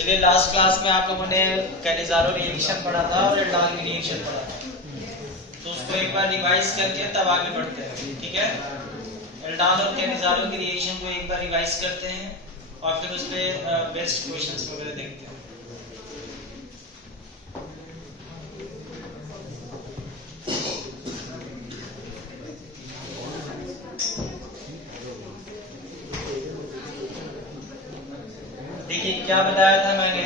चलिए last class में आप लोगों ने कैनिज़ारो रिएक्शन पढ़ा था और एल्डाल रिएक्शन पढ़ा था, तो उसको एक बार रिवाइज करके तब आगे बढ़ते हैं। ठीक है, एल्डाल और कैनिज़ारो की रिएक्शन को एक बार रिवाइज करते हैं और फिर उस पर बेस्ट क्वेश्चंस वगैरह देखते हैं। देखिए क्या बताया था मैंने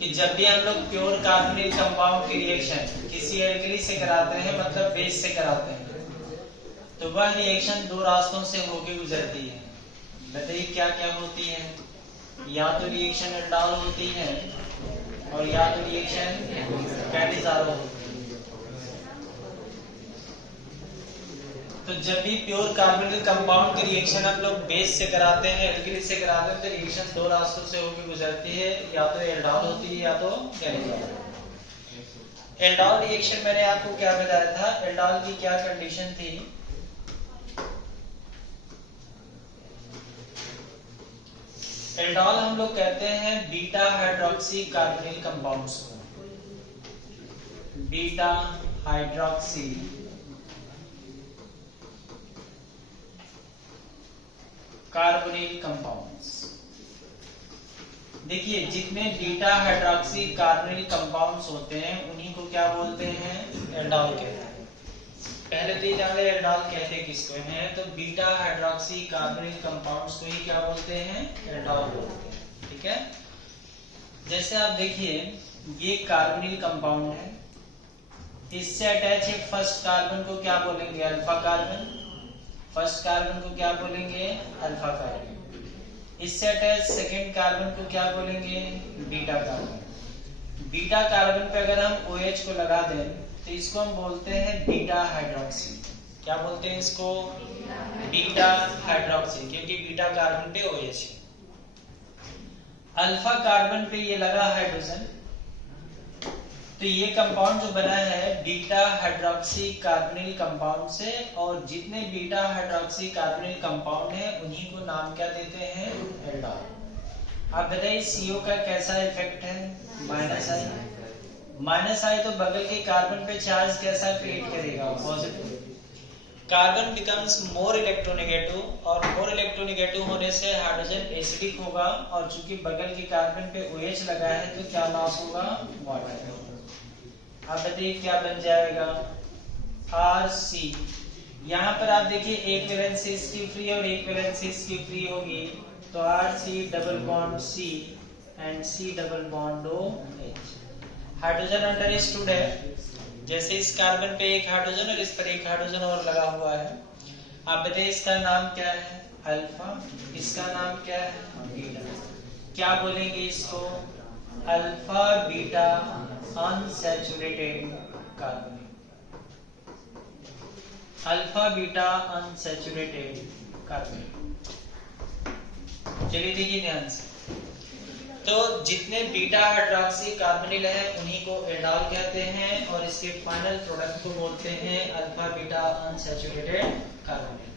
कि जब भी हम लोग प्योर कार्बोनिल कंपाउंड की रिएक्शन किसी एल्कली से कराते हैं, मतलब बेस से कराते हैं, तो वह रिएक्शन दो रास्तों से होके गुजरती है। बताइए क्या क्या होती है? या तो रिएक्शन एल्डाल होती है और या तो रिएक्शन कैनिज़ारो होती है। तो जब भी प्योर कार्बोनिल कंपाउंड की रिएक्शन हम लोग बेस से कराते हैं, एल्कली से कराते हैं, तो रिएक्शन दो रास्तों से होकर गुजरती है, या तो एल्डाल होती है या तो कैनिज़ारो। एल्डाल रिएक्शन मैंने आपको क्या बताया था? एल्डाल की क्या कंडीशन थी? एल्डाल हम लोग कहते हैं बीटा हाइड्रोक्सी कार्बोनिल कंपाउंड्स को, बीटा हाइड्रोक्सी कार्बोनिल कंपाउंड्स। देखिए जितने बीटा हाइड्रोक्सी कार्बोनिल कंपाउंड्स होते हैं उन्हीं को क्या बोलते हैं? एल्डाल कहते हैं। पहले तो ये जान ले एल्डाल कहते किसको हैं, तो बीटा हाइड्रोक्सी कार्बोनिल कंपाउंड्स को ही क्या बोलते हैं? एल्डाल बोलते हैं। ठीक है, जैसे आप देखिए ये कार्बोनिल कंपाउंड है, इससे अटैच है फर्स्ट कार्बन को क्या बोलेंगे? Alpha carbon. फर्स्ट कार्बन को क्या बोलेंगे? Alpha carbon. इससे अटैच सेकेंड कार्बन को क्या बोलेंगे? Beta carbon. बीटा कार्बन पे अगर हम OH को लगा दें तो इसको हम बोलते हैं बीटा हाइड्रोक्सी। क्या बोलते हैं इसको? बीटा हाइड्रोक्सी, क्योंकि बीटा कार्बन पे OH है। अल्फा कार्बन पे ये लगा हाइड्रोजन, तो ये कंपाउंड जो बना है बीटा हाइड्रोक्सी कार्बोनिल कंपाउंड से, और जितने बीटा हाइड्रोक्सी कार्बोनिल कंपाउंड है उन्हीं को नाम क्या देते हैं? एल्डाल। आप बताइए CO का कैसा इफेक्ट है? -I। -I तो बगल के कार्बन पे चार्ज कैसा क्रिएट करेगा? Positive. Carbon becomes more electronegative, और मोर इलेक्ट्रोनेगेटिव होने से हाइड्रोजन एसिडिक होगा, और चूंकि बगल के कार्बन पे OH लगा है तो क्या लॉस होगा? वाटर। आप बताइए क्या बन जाएगा? RC। यहाँ पर आप देखिए एक वैलेंस से इसकी फ्री और एक वैलेंस से इसकी फ्री होगी, तो RC double bond C and C double bond OH। Hydrogen understood है, जैसे इस कार्बन पे एक हाइड्रोजन और इस पर एक हाइड्रोजन और लगा हुआ है। आप बताइए इसका नाम क्या है? अल्फा। इसका नाम क्या है? बीटा। क्या बोलेंगे इसको? Alpha beta unsaturated carbonyl. Alpha beta unsaturated carbonyl. चलिए देखिए ध्यान से, तो जितने बीटा हाइड्रोक्सी कार्बोनिल है उन्हीं को एल्डाल कहते हैं, और इसके फाइनल प्रोडक्ट को बोलते हैं अल्फा बीटा अनसैचुरेटेड कार्बोनिल।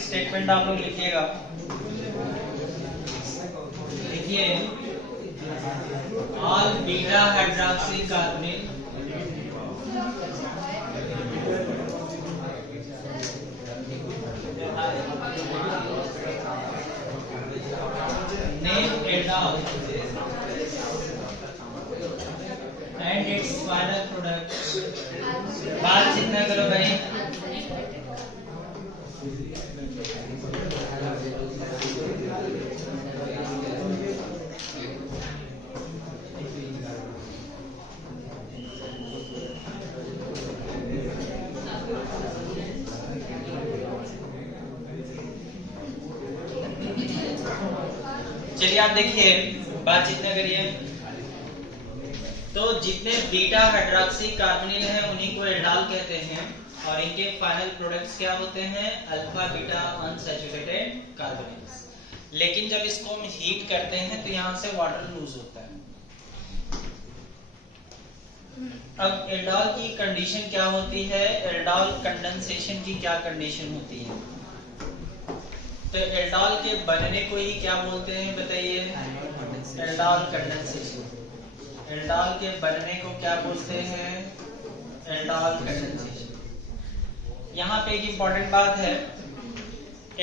एक स्टेटमेंट आप लोग लिखिएगा, देखिए all beta hydroxy carbonyl name aldol and it's final product. बात जितना करो भाई, चलिए आप देखिए बात जितना करिए, तो जितने बीटा हाइड्रोक्सी कार्बोनिल हैं उन्हीं को एल्डोल कहते हैं और इनके फाइनल प्रोडक्ट्स क्या होते हैं, अल्फा बीटा अनसैचुरेटेड कार्बोनिल्स। लेकिन जब इसको हम हीट करते हैं तो यहाँ से वाटर लूज होता है। अब एल्डोल की कंडीशन क्या होती है, एल्डोल कंडेंसेशन की क्या कंडीशन होती है, तो एल्डोल के बनने को ही क्या बोलते हैं बताइए, एल्डोल कंडेंसेशन। एल्डोल के बनने को क्या बोलते हैं, एल्डोल कंडेंसेशन। यहाँ पे एक इंपॉर्टेंट बात है,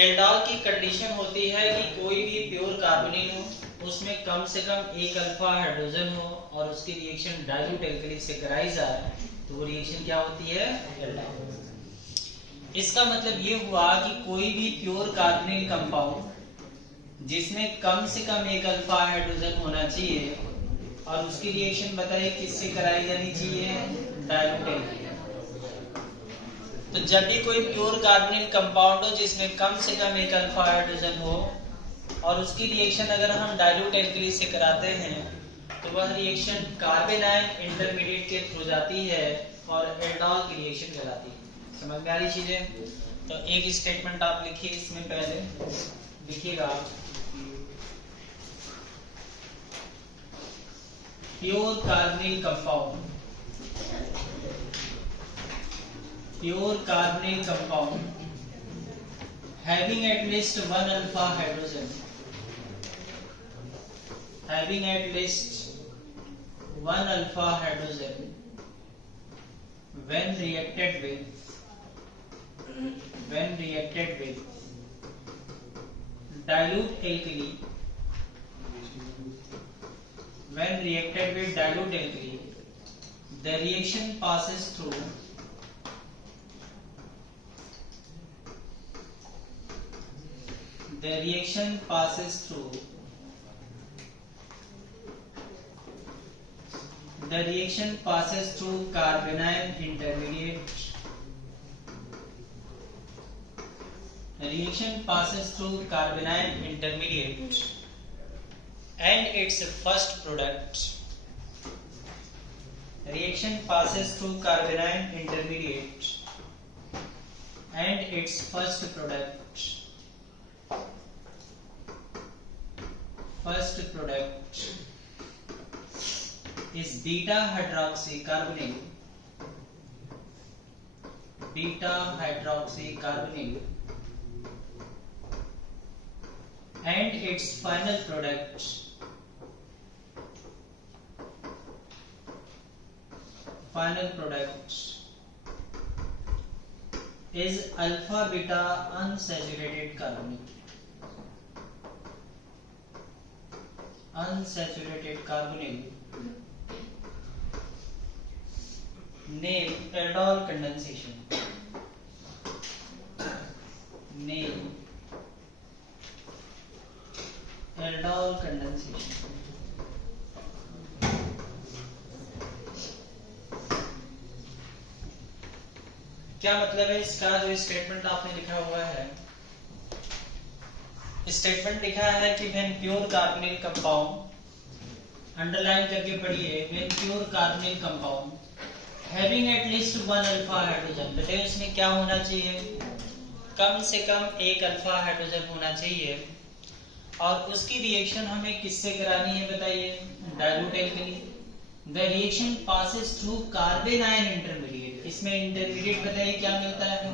एल्डोल की कंडीशन होती है कि कोई भी प्योर कार्बोनिल हो उसमें कम से कम एक अल्फा हाइड्रोजन हो और उसकी रिएक्शन डाइल्यूट एल्कली से कराई जाए तो वो रिएक्शन क्या होती है, एल्डोल। इसका मतलब ये हुआ कि कोई भी प्योर कार्बोनिल कंपाउंड जिसमें कम से कम एक अल्फा हाइड्रोजन होना चाहिए और उसकी रिएक्शन बताइए किससे कराई जानी चाहिए, डाइल्यूट एल्कली। तो जब भी कोई प्योर कार्बोनिल कंपाउंड हो जिसमें कम से कम एक अल्फा हाइड्रोजन हो और उसकी रिएक्शन अगर हम डाइल्यूट एल्कली से कराते हैं तो वह रिएक्शन कार्बन आयन इंटरमीडिएट के थ्रू जाती है और एल्डोल की रिएक्शन कहलाती है। समझ में आ रही चीजें? तो एक स्टेटमेंट आप लिखिए, इसमें पहले लिखिएगा pure carbonyl compound, pure carbonyl compound having at least one alpha hydrogen, having at least one alpha hydrogen when reacted with dilute alkali, when reacted with dilute alkali, the reaction passes through carbanion intermediate, and its first product, reaction passes through carbanion intermediate and its first product is beta hydroxy carbonyl, and its final product is alpha beta unsaturated carbonyl, name aldol condensation, क्या मतलब है इसका? जो statement आपने लिखा हुआ है, statement लिखा है कि when pure carbonyl compound, underline करके पढ़िए, when pure carbonyl compound having at least one alpha hydrogen, बेटे उसमें क्या होना चाहिए, कम से कम एक अल्फा हाइड्रोजन होना चाहिए और उसकी रिएक्शन हमें किससे करानी है बताइए, dilute alkali. The reaction passes through carbon ion intermediate, इसमें इंटरमीडिएट बताइए क्या मिलता है,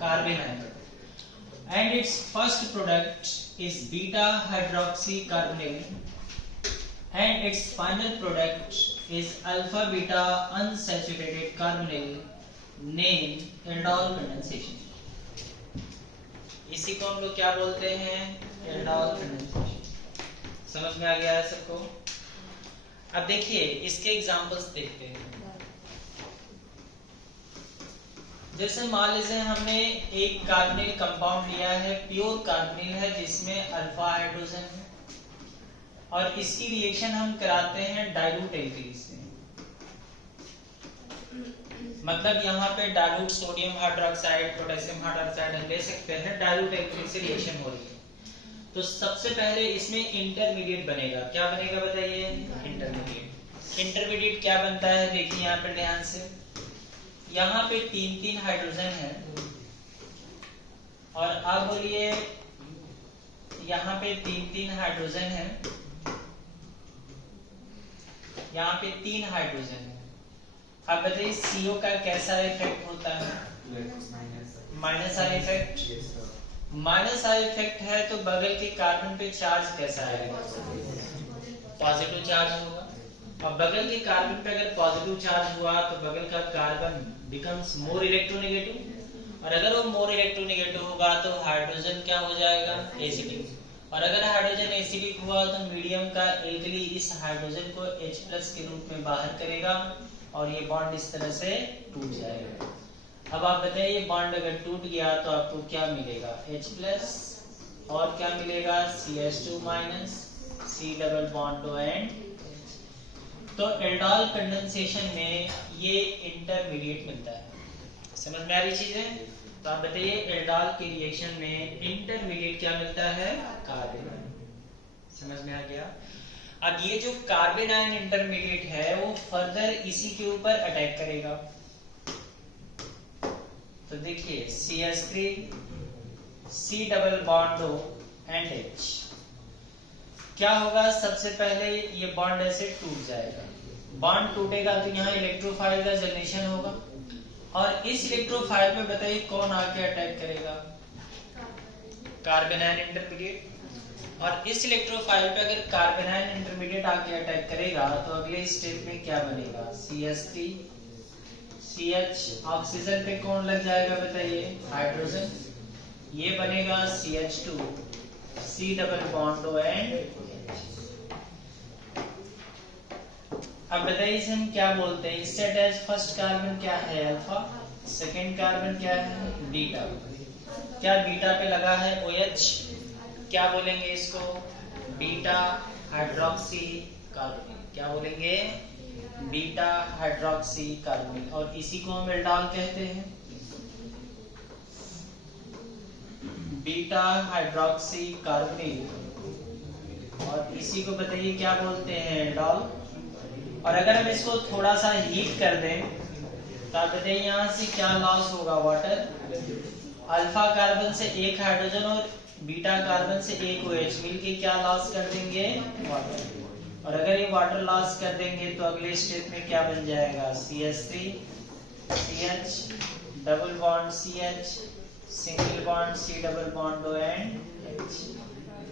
carbon ion. and its first product is beta hydroxy carbonyl and its final product is alpha beta unsaturated carbonyl named aldol condensation. इसी को हम लोग क्या बोलते हैं? Aldol condensation. समझ में आ गया है सबको? अब देखिए इसके एग्जांपल्स देखते हैं। जैसे मान लीजिए हमने एक कार्बोनिल कंपाउंड लिया है, प्योर कार्बोनिल है जिसमें अल्फा हाइड्रोजन है और इसकी रिएक्शन हम कराते हैं डाइल्यूट एल्कली से। मतलब यहाँ पे dilute sodium hydroxide, potassium hydroxide हम ले सकते हैं, डाइल्यूट एल्कली से रिएक्शन हो रही है। तो सबसे पहले इसमें इंटरमीडिएट बनेगा। क्या बनेगा बताइए? इंटरमीडिएट। इंटरमीडिएट क्या बनता है? देखिए यहाँ पे ध्यान से, यहाँ पे 3 हाइड्रोजन है और अब बोलिए यहाँ पे 3 हाइड्रोजन है, यहाँ पे 3 हाइड्रोजन है। अब बताइए CO का कैसा इफेक्ट होता है? Minus I effect. Minus I effect है तो बगल के कार्बन पे चार्ज कैसा आएगा? पॉजिटिव चार्ज होगा। और बगल के कार्बन पे अगर पॉजिटिव चार्ज हुआ तो बगल का कार्बन बिकम्स मोर इलेक्ट्रोनेगेटिव, और अगर वो मोर इलेक्ट्रोनेगेटिव होगा तो हाइड्रोजन क्या हो जाएगा? एसिडिक। और अगर हाइड्रोजन एसिडिक हुआ तो मीडियम का एल्कली इस हाइड्रोजन को H+ के रूप में बाहर करेगा और ये बॉन्ड इस तरह से टूट जाएगा। अब आप बताइए ये बॉन्ड अगर टूट गया तो आपको क्या मिलेगा? H+ और क्या मिलेगा? CH2- C double bond and. तो एल्डोल कंडेंसेशन में ये इंटरमीडिएट मिलता है। समझ में आ रही चीज है? तो आप बताइए एल्डोल के रिएक्शन में इंटरमीडिएट क्या मिलता है? कार्बन। समझ में आ गया? अब ये जो कार्बन आयन इंटरमीडिएट है वो फर्दर इसी के ऊपर अटैक करेगा। तो देखिए CH3 C double bond and H, क्या होगा? सबसे पहले ये बॉन्ड ऐसे टूट जाएगा। बॉन्ड टूटेगा तो यहाँ इलेक्ट्रोफाइल का जनरेशन होगा और इस इलेक्ट्रोफाइल पे बताइए कौन आके अटैक करेगा? Carbon ion intermediate. और इस इलेक्ट्रोफाइल पे अगर कार्बन आयन इंटरमीडिएट आके अटैक करेगा तो अगले स्टेप में क्या बनेगा? CH3 CH, ऑक्सीजन पे कौन लग जाएगा बताइए? हाइड्रोजन। ये बनेगा CH2 C double bond and. अब बताइए इसे हम क्या बोलते हैं? इससे अटैच फर्स्ट कार्बन क्या है? अल्फा। सेकेंड कार्बन क्या है? बीटा। क्या बीटा पे लगा है? OH। क्या बोलेंगे इसको? Beta hydroxy carbonyl. क्या बोलेंगे? Beta hydroxy carbonyl. और इसी को हम एल्डोल कहते हैं, बीटा हाइड्रोक्सी कार्बोनिल। और इसी को बताइए क्या बोलते हैं? एल्डोल। और अगर हम इसको थोड़ा सा हीट कर दें तो आप बताइए यहाँ से क्या लॉस होगा? वाटर। अल्फा कार्बन से एक हाइड्रोजन और बीटा कार्बन से एक OH मिलके क्या लॉस कर देंगे? वाटर। और अगर ये वाटर लॉस कर देंगे तो अगले स्टेप में क्या बन जाएगा? CH3 CH double bond CH single bond C double bond and H।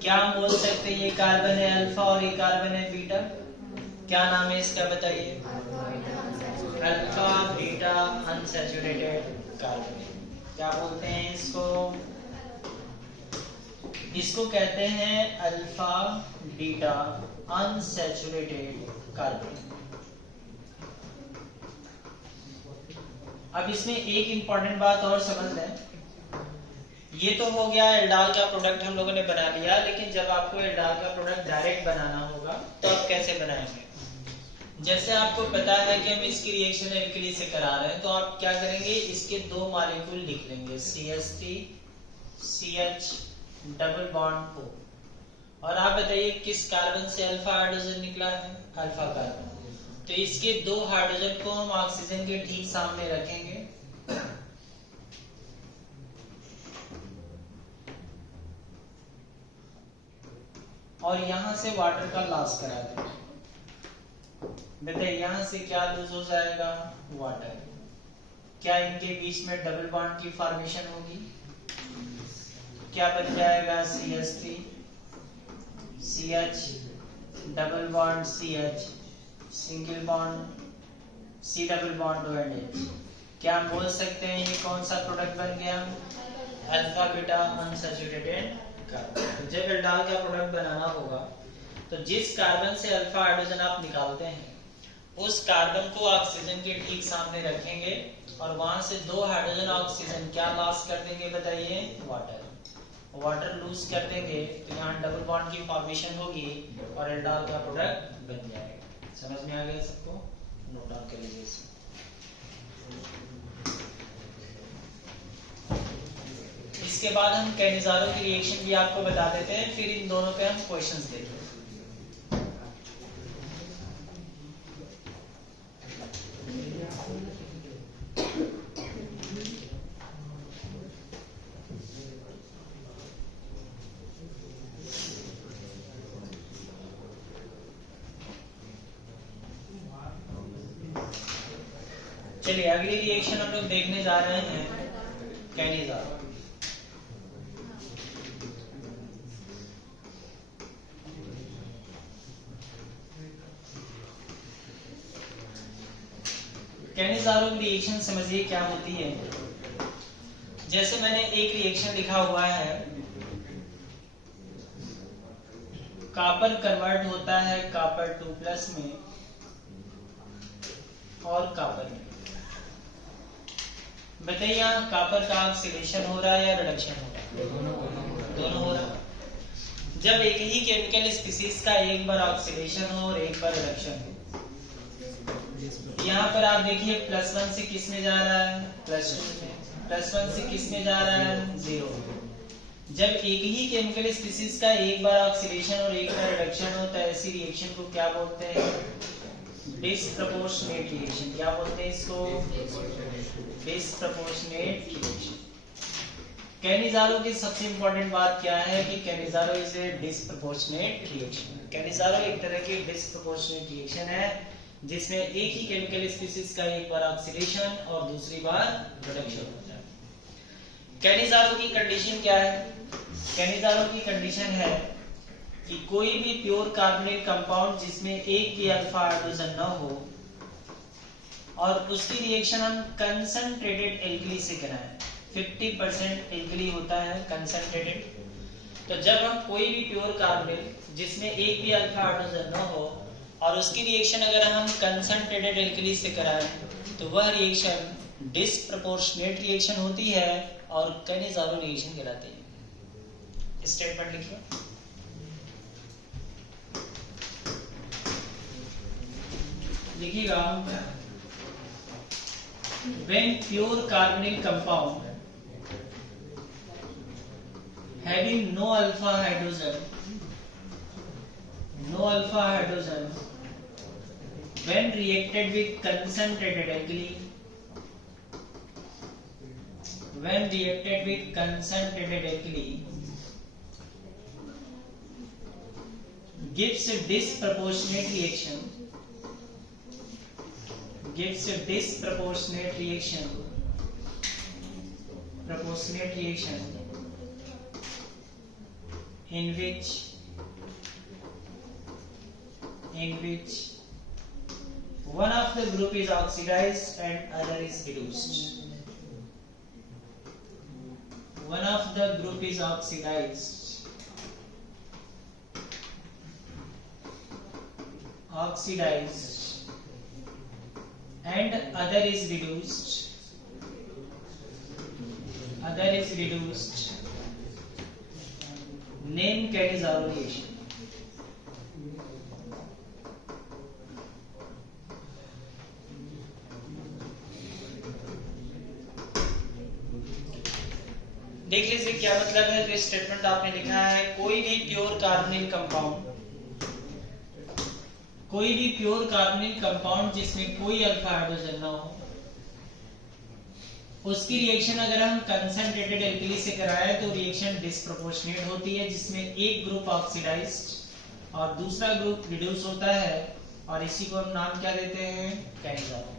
क्या हम बोल सकते हैं? ये कार्बन है अल्फा और ये कार्बन है बीटा। क्या नाम है इसका बताइए? Alpha beta unsaturated carbon. क्या बोलते हैं इसको? इसको कहते हैं अल्फा बीटा अनसैचुरेटेड कार्बन। अब इसमें एक इंपॉर्टेंट बात और समझ लें। ये तो हो गया एल्डोल का प्रोडक्ट हम लोगों ने बना लिया, लेकिन जब आपको एल्डोल का प्रोडक्ट डायरेक्ट बनाना होगा तो आप कैसे बनाएंगे? जैसे आपको पता है कि हम इसकी रिएक्शन एल्कली से करा रहे हैं तो आप क्या करेंगे? इसके 2 मॉलिक्यूल लिख लेंगे CH3 CH double bond O। और आप बताइए किस कार्बन से अल्फा हाइड्रोजन निकला है? Alpha carbon. तो इसके 2 हाइड्रोजन को हम ऑक्सीजन के ठीक सामने रखेंगे और यहां से वाटर का लॉस करा देंगे। बताइए यहां से क्या लूज हो जाएगा? वाटर। क्या इनके बीच में डबल बॉन्ड की फॉर्मेशन होगी? क्या बन जाएगा, CH3 CH double bond CH single bond C double bond OH। क्या हम बोल सकते हैं ये कौन सा प्रोडक्ट बन गया, अल्फा बीटा अनसैचुरेटेड कार्बन। तो जब एल्डाल का प्रोडक्ट बनाना होगा तो जिस कार्बन से अल्फा हाइड्रोजन आप निकालते हैं उस कार्बन को ऑक्सीजन के ठीक सामने रखेंगे और वहां से 2 हाइड्रोजन ऑक्सीजन क्या लॉस कर देंगे बताइए, वाटर लूज कर देंगे। तो यहाँ डबल बॉन्ड की फॉर्मेशन होगी और एल्डाल का प्रोडक्ट बन जाएगा। समझ में आ गया सबको, नोट डाउन कर लीजिए इसे। इसके बाद हम कैनिज़ारो की रिएक्शन भी आपको बता देते हैं, फिर इन दोनों पे हम क्वेश्चंस देखेंगे। चलिए अगली रिएक्शन हम लोग देखने जा रहे हैं कैनिज़ारो। कैनिज़ारो की रिएक्शन समझिए क्या होती है। जैसे मैंने एक रिएक्शन लिखा हुआ है, कॉपर कन्वर्ट होता है कॉपर 2+ में और कॉपर में। बताइए यहाँ कॉपर का ऑक्सीडेशन हो रहा है या रिडक्शन हो रहा है, दोनों हो रहा है। जब एक ही केमिकल स्पीसीज का एक बार ऑक्सीडेशन हो और एक बार रिडक्शन हो, यहाँ पर आप देखिए +1 से किस में जा रहा है, +2 में, +1 से किस में जा रहा है, 0। जब एक ही केमिकल स्पीसीज का एक बार ऑक्सीडेशन और एक बार रिडक्शन हो तो ऐसी रिएक्शन को क्या बोलते हैं, डिसप्रपोर्शनेट रिएक्शन। क्या बोलते हैं इसको, डिसप्रपोर्शनेट रिएक्शन। कैनिज़ारो की सबसे इंपॉर्टेंट बात क्या है कि Cannizzaro is a disproportionate reaction. Cannizzaro एक तरह की डिसप्रपोर्शनेट रिएक्शन है जिसमें एक ही केमिकल स्पीसीज का एक बार ऑक्सीडेशन और दूसरी बार रिडक्शन होता है। कैनिज़ारो की कंडीशन क्या है, कैनिज़ारो की कंडीशन है कि कोई भी प्योर कार्बोनिल कंपाउंड जिसमें एक भी अल्फा हाइड्रोजन न हो और उसकी रिएक्शन हम कंसंट्रेटेड एल्कली से कराएं। 50% एल्कली होता है कंसंट्रेटेड। तो जब हम कोई भी प्योर कार्बोनिल जिसमें एक भी अल्फा हाइड्रोजन न हो और उसकी रिएक्शन अगर हम कंसंट्रेटेड एल्कली से कराएं तो वह रिएक्शन डिसप्रपोर्शनेट रिएक्शन होती है और कैनिज़ारो रिएक्शन कहलाती है। स्टेटमेंट लिखिए, लिखिएगा, when pure carbonyl compound having no alpha hydrogen when reacted with concentrated alkali gives a disproportionate reaction in which one of the group is oxidized and other is reduced. One of the group is oxidized and other is reduced. Name Cannizzaro reaction. देख लीजिए क्या मतलब है। जो statement आपने लिखा है, कोई भी प्योर कार्बोनिल कंपाउंड जिसमें कोई अल्फा हाइड्रोजन न हो, उसकी रिएक्शन अगर हम कंसंट्रेटेड एल्कली से कराएं तो रिएक्शन डिसप्रोपोर्शनेट होती है, जिसमें एक ग्रुप ऑक्सीडाइज्ड और दूसरा ग्रुप रिड्यूस होता है और इसी को हम नाम क्या देते हैं, कैनिज़ारो।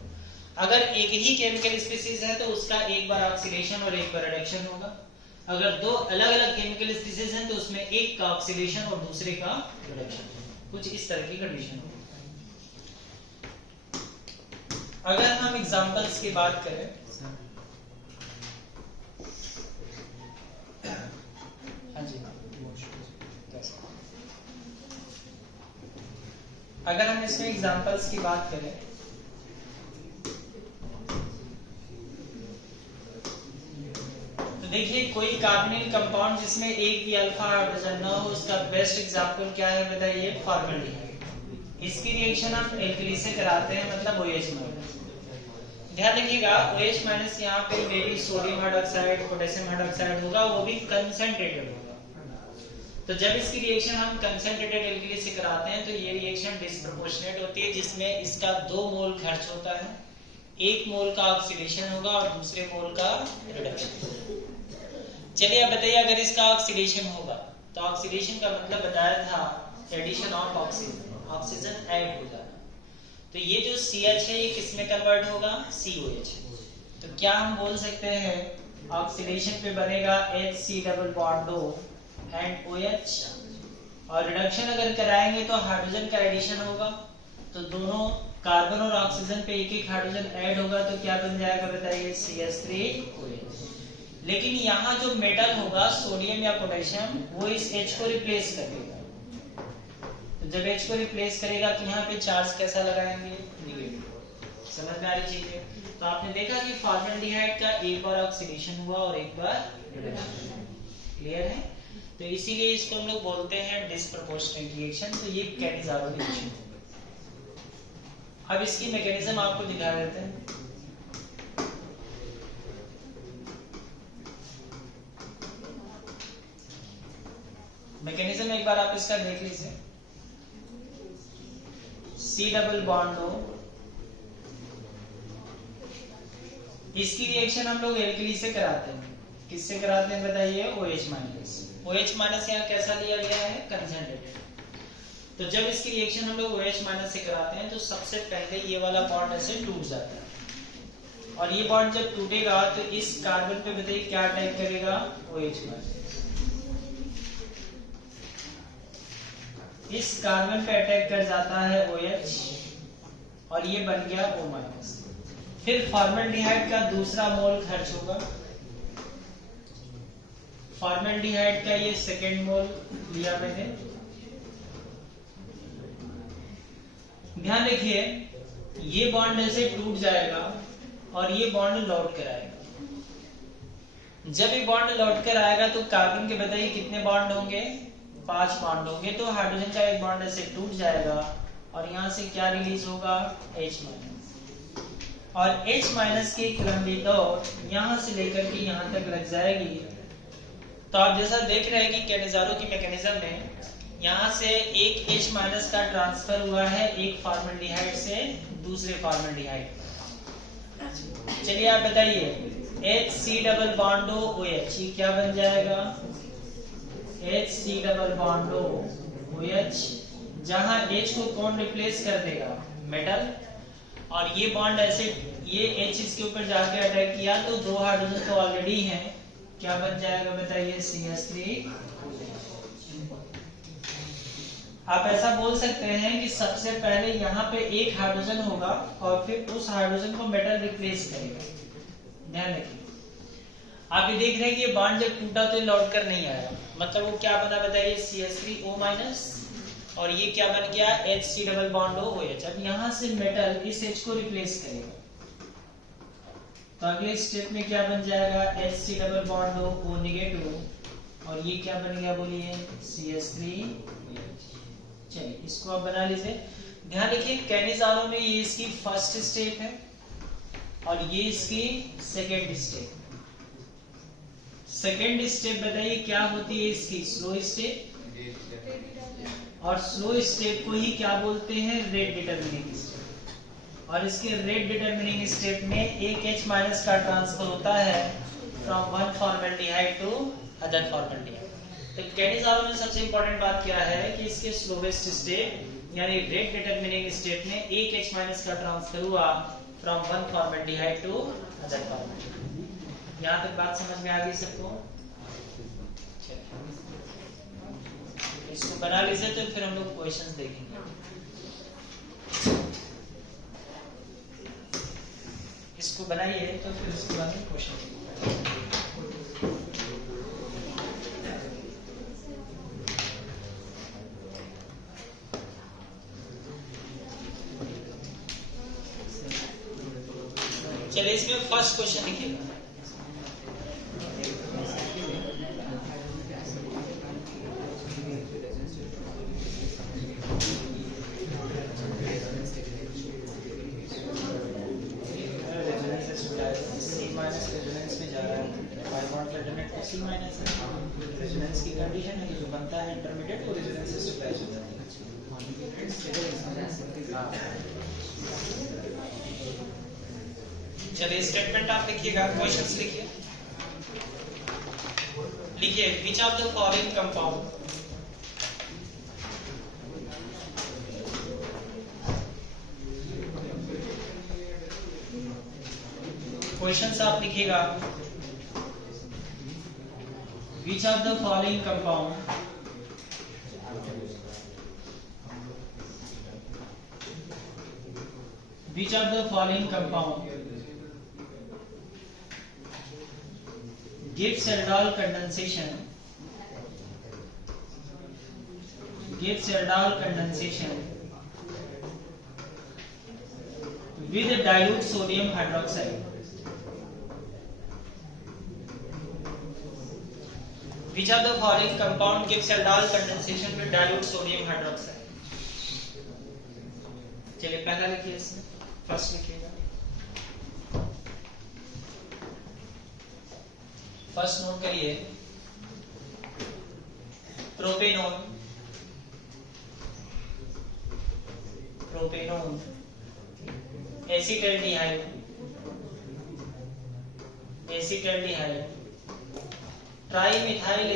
अगर एक ही केमिकल स्पीसीज है तो उसका एक बार ऑक्सीडेशन और एक बार रिडक्शन होगा। अगर दो अलग अलग केमिकल स्पीसीज हैं तो उसमें एक का ऑक्सीडेशन और दूसरे का रिडक्शन, कुछ इस तरह की कंडीशन होगी। अगर हम एग्जांपल्स की बात करें, हाँ जी, अगर हम इसमें एग्जांपल्स की बात करें तो देखिए कोई कार्बोनिल कंपाउंड जिसमें एक भी अल्फा हाइड्रोजन न हो, उसका बेस्ट एग्जांपल क्या है बताइए? फॉर्मल्डिहाइड। इसकी रिएक्शन हम एल्कली से कराते हैं, मतलब OH-। ध्यान रखिएगा OH- यहाँ पे baby sodium hydroxide, potassium hydroxide होगा, वो भी कंसंट्रेटेड होगा। तो जब इसकी रिएक्शन हम कंसंट्रेटेड एल्कली से कराते हैं तो ये रिएक्शन डिस्प्रोपोर्शनेट होती है, जिसमें इसका 2 मोल खर्च होता है, 1 मोल का ऑक्सीडेशन होगा और दूसरे मोल का रिडक्शन। चलिए अब बताइए अगर इसका ऑक्सीडेशन होगा तो ऑक्सीडेशन का मतलब बताया था addition of oxygen, oxygen add हो जाना। तो ये जो CH है ये किस में कन्वर्ट होगा? COH। तो क्या हम बोल सकते हैं ऑक्सीडेशन पे बनेगा HC double bond O and OH, और रिडक्शन अगर कराएंगे तो हाइड्रोजन का एडिशन होगा, तो दोनों कार्बन और ऑक्सीजन पे एक एक हाइड्रोजन ऐड होगा, तो क्या बन जाएगा बताइए? CH3OH। लेकिन यहाँ जो मेटल होगा सोडियम या पोटेशियम, वो इस H को रिप्लेस कर देगा। तो जब H को रिप्लेस करेगा तो यहाँ पे चार्ज कैसा लगाएंगे? नेगेटिव। समझ में आ रही चीज है? तो आपने देखा कि फॉर्मल्डिहाइड का एक बार ऑक्सीडेशन हुआ और एक बार रिडक्शन। क्लियर है? तो इसीलिए इसको हम लोग बोलते हैं डिस्प्रोपोर्शनेट रिएक्शन। तो ये कैनिज़ारो रिएक्शन। अब इसकी मैकेनिज्म आपको दिखा देते हैं। मैकेनिज्म एक बार आप इसका देख लीजिए। C डबल बॉन्ड O, इसकी रिएक्शन हम लोग एल्कली से कराते हैं। किससे कराते हैं बताइए? OH-। OH- यहाँ कैसा लिया गया है? कंसंट्रेटेड। तो जब इसकी रिएक्शन हम लोग OH- से कराते हैं तो सबसे पहले ये वाला बॉन्ड ऐसे टूट जाता है, और ये बॉन्ड जब टूटेगा तो इस कार्बन पे बताइए क्या अटैक करेगा? OH-। इस कार्बन पे अटैक कर जाता है OH और ये बन गया O-। फिर फॉर्मल्डिहाइड का दूसरा मोल खर्च होगा, फॉर्मल्डिहाइड का ये सेकेंड मोल लिया मैंने। ध्यान रखिए ये बॉन्ड ऐसे टूट जाएगा और ये बॉन्ड लौट कर आएगा। जब ये बॉन्ड लौट कर आएगा तो कार्बन के बताइए कितने बॉन्ड होंगे? 5 बॉन्ड होंगे। तो हाइड्रोजन का एक बॉन्ड ऐसे टूट जाएगा और यहाँ से क्या रिलीज होगा? H-। और H- की एक लंबी डॉट यहाँ से लेकर के यहाँ तक लग जाएगी। तो आप जैसा देख रहे हैं कि कैनिज़ारो की मैकेनिज्म में यहाँ से एक H- का ट्रांसफर हुआ है एक फॉर्मल्डिहाइड से दूसरे फॉर्मल्डिहाइड। चलिए आप बताइए HC double bond O OH, ये क्या बन जाएगा? HC double bond O OH, जहां H को कौन रिप्लेस कर देगा? मेटल। और ये बॉन्ड ऐसे ये H इसके ऊपर जाके अटैक किया तो 2 हाइड्रोजन तो ऑलरेडी हैं, क्या बन जाएगा बताइए? CH3। आप ऐसा बोल सकते हैं कि सबसे पहले यहाँ पे एक हाइड्रोजन होगा और फिर उस हाइड्रोजन को मेटल रिप्लेस करेगा। ध्यान रखिए आप ये देख रहे हैं कि ये बॉन्ड जब टूटा तो लौट कर नहीं आया, मतलब वो क्या बना बताइए? CH3O- और ये क्या बन गया? HC double bond O OH। अब यहाँ से मेटल इस H को रिप्लेस करेगा तो अगले स्टेप में क्या बन जाएगा? HC double bond O negative और ये क्या बन गया बोलिए? CH3OH। चलिए इसको आप बना लीजिए। ध्यान रखिए कैनिज़ारो में ये इसकी फर्स्ट स्टेप है और ये इसकी सेकेंड स्टेप। सेकेंड स्टेप बताइए क्या होती है? इसकी स्लो स्टेप। और स्लो स्टेप को ही क्या बोलते हैं? Rate determining step. और इसके रेट डिटरमिनिंग स्टेप में एक H- का ट्रांसफर होता है from one formaldehyde to other formaldehyde. तो कैनिज़ारो में सबसे इंपॉर्टेंट बात क्या है कि इसके स्लोवेस्ट स्टेप यानी रेट डिटरमिनिंग स्टेप में एक H- का ट्रांसफर हुआ from one formaldehyde to other formaldehyde. यहाँ तक बात समझ में आ गई सबको? इसको बना लीजिए तो फिर हम लोग क्वेश्चंस देखेंगे। इसको बनाइए तो फिर इसके बाद में क्वेश्चन देखेंगे। चलिए इसमें फर्स्ट क्वेश्चन लिखिएगा। सी माइनस रेजोनेंस की कंडीशन है कि जो बनता है इंटरमीडिएट वो रेजोनेंस से स्टेबलाइज हो जाती है। चलिए स्टेटमेंट आप लिखिएगा, क्वेश्चंस लिखिए। लिखिए which of the following compound questions आप लिखिएगा। Which of the following compound gives aldol condensation with dilute sodium hydroxide? Which of the following compound gives aldol condensation with dilute sodium hydroxide? चलिए पहला लिखिए, इसमें first लिखिएगा। First note करिए, propanone, acetaldehyde, trimethyl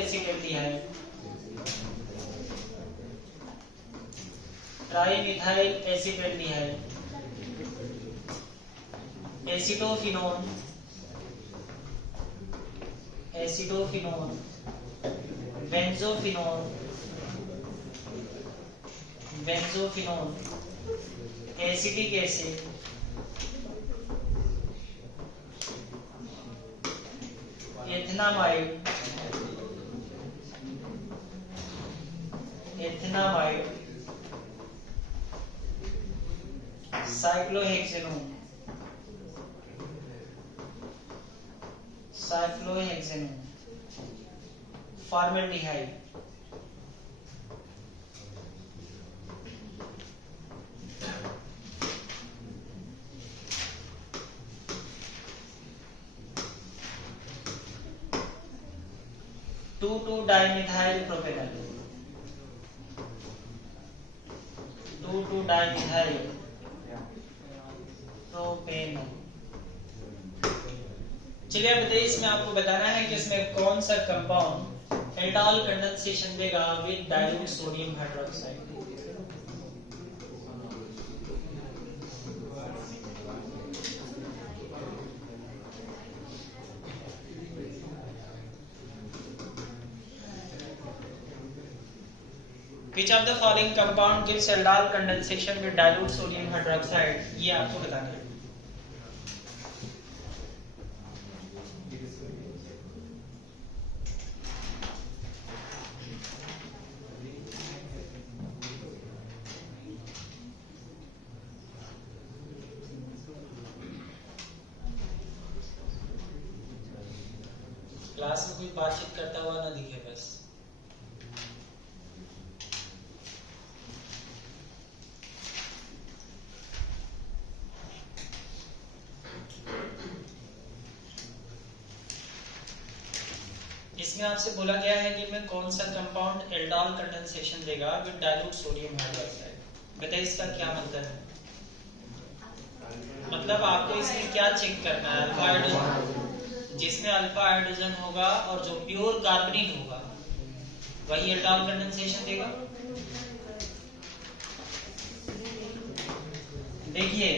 acetaldehyde, acetophenone, benzophenone, acetic acid, ethanamide, cyclohexanone, formaldehyde. Two dimethyl propanal, चलिए अब बताइए, इसमें आपको बताना है कि इसमें कौन सा कंपाउंड एल्डोल कंडेंसेशन देगा with dilute sodium hydroxide. Which of the following compound gives aldol condensation with dilute sodium hydroxide? ये आपको बताना है। क्लास में कोई बातचीत करता हुआ ना दिखे बस। इसमें आपसे बोला गया है कि मैं कौन सा कंपाउंड एल्डोल कंडेंसेशन देगा विद डाइल्यूट सोडियम हाइड्रोक्साइड। बताइए इसका क्या मतलब है? मतलब आपको इसमें क्या चेक करना है? अल्फा हाइड्रोजन, जिसमें अल्फा हाइड्रोजन होगा और जो प्योर कार्बोनिल होगा वही एल्डोल कंडेंसेशन देगा। देखिए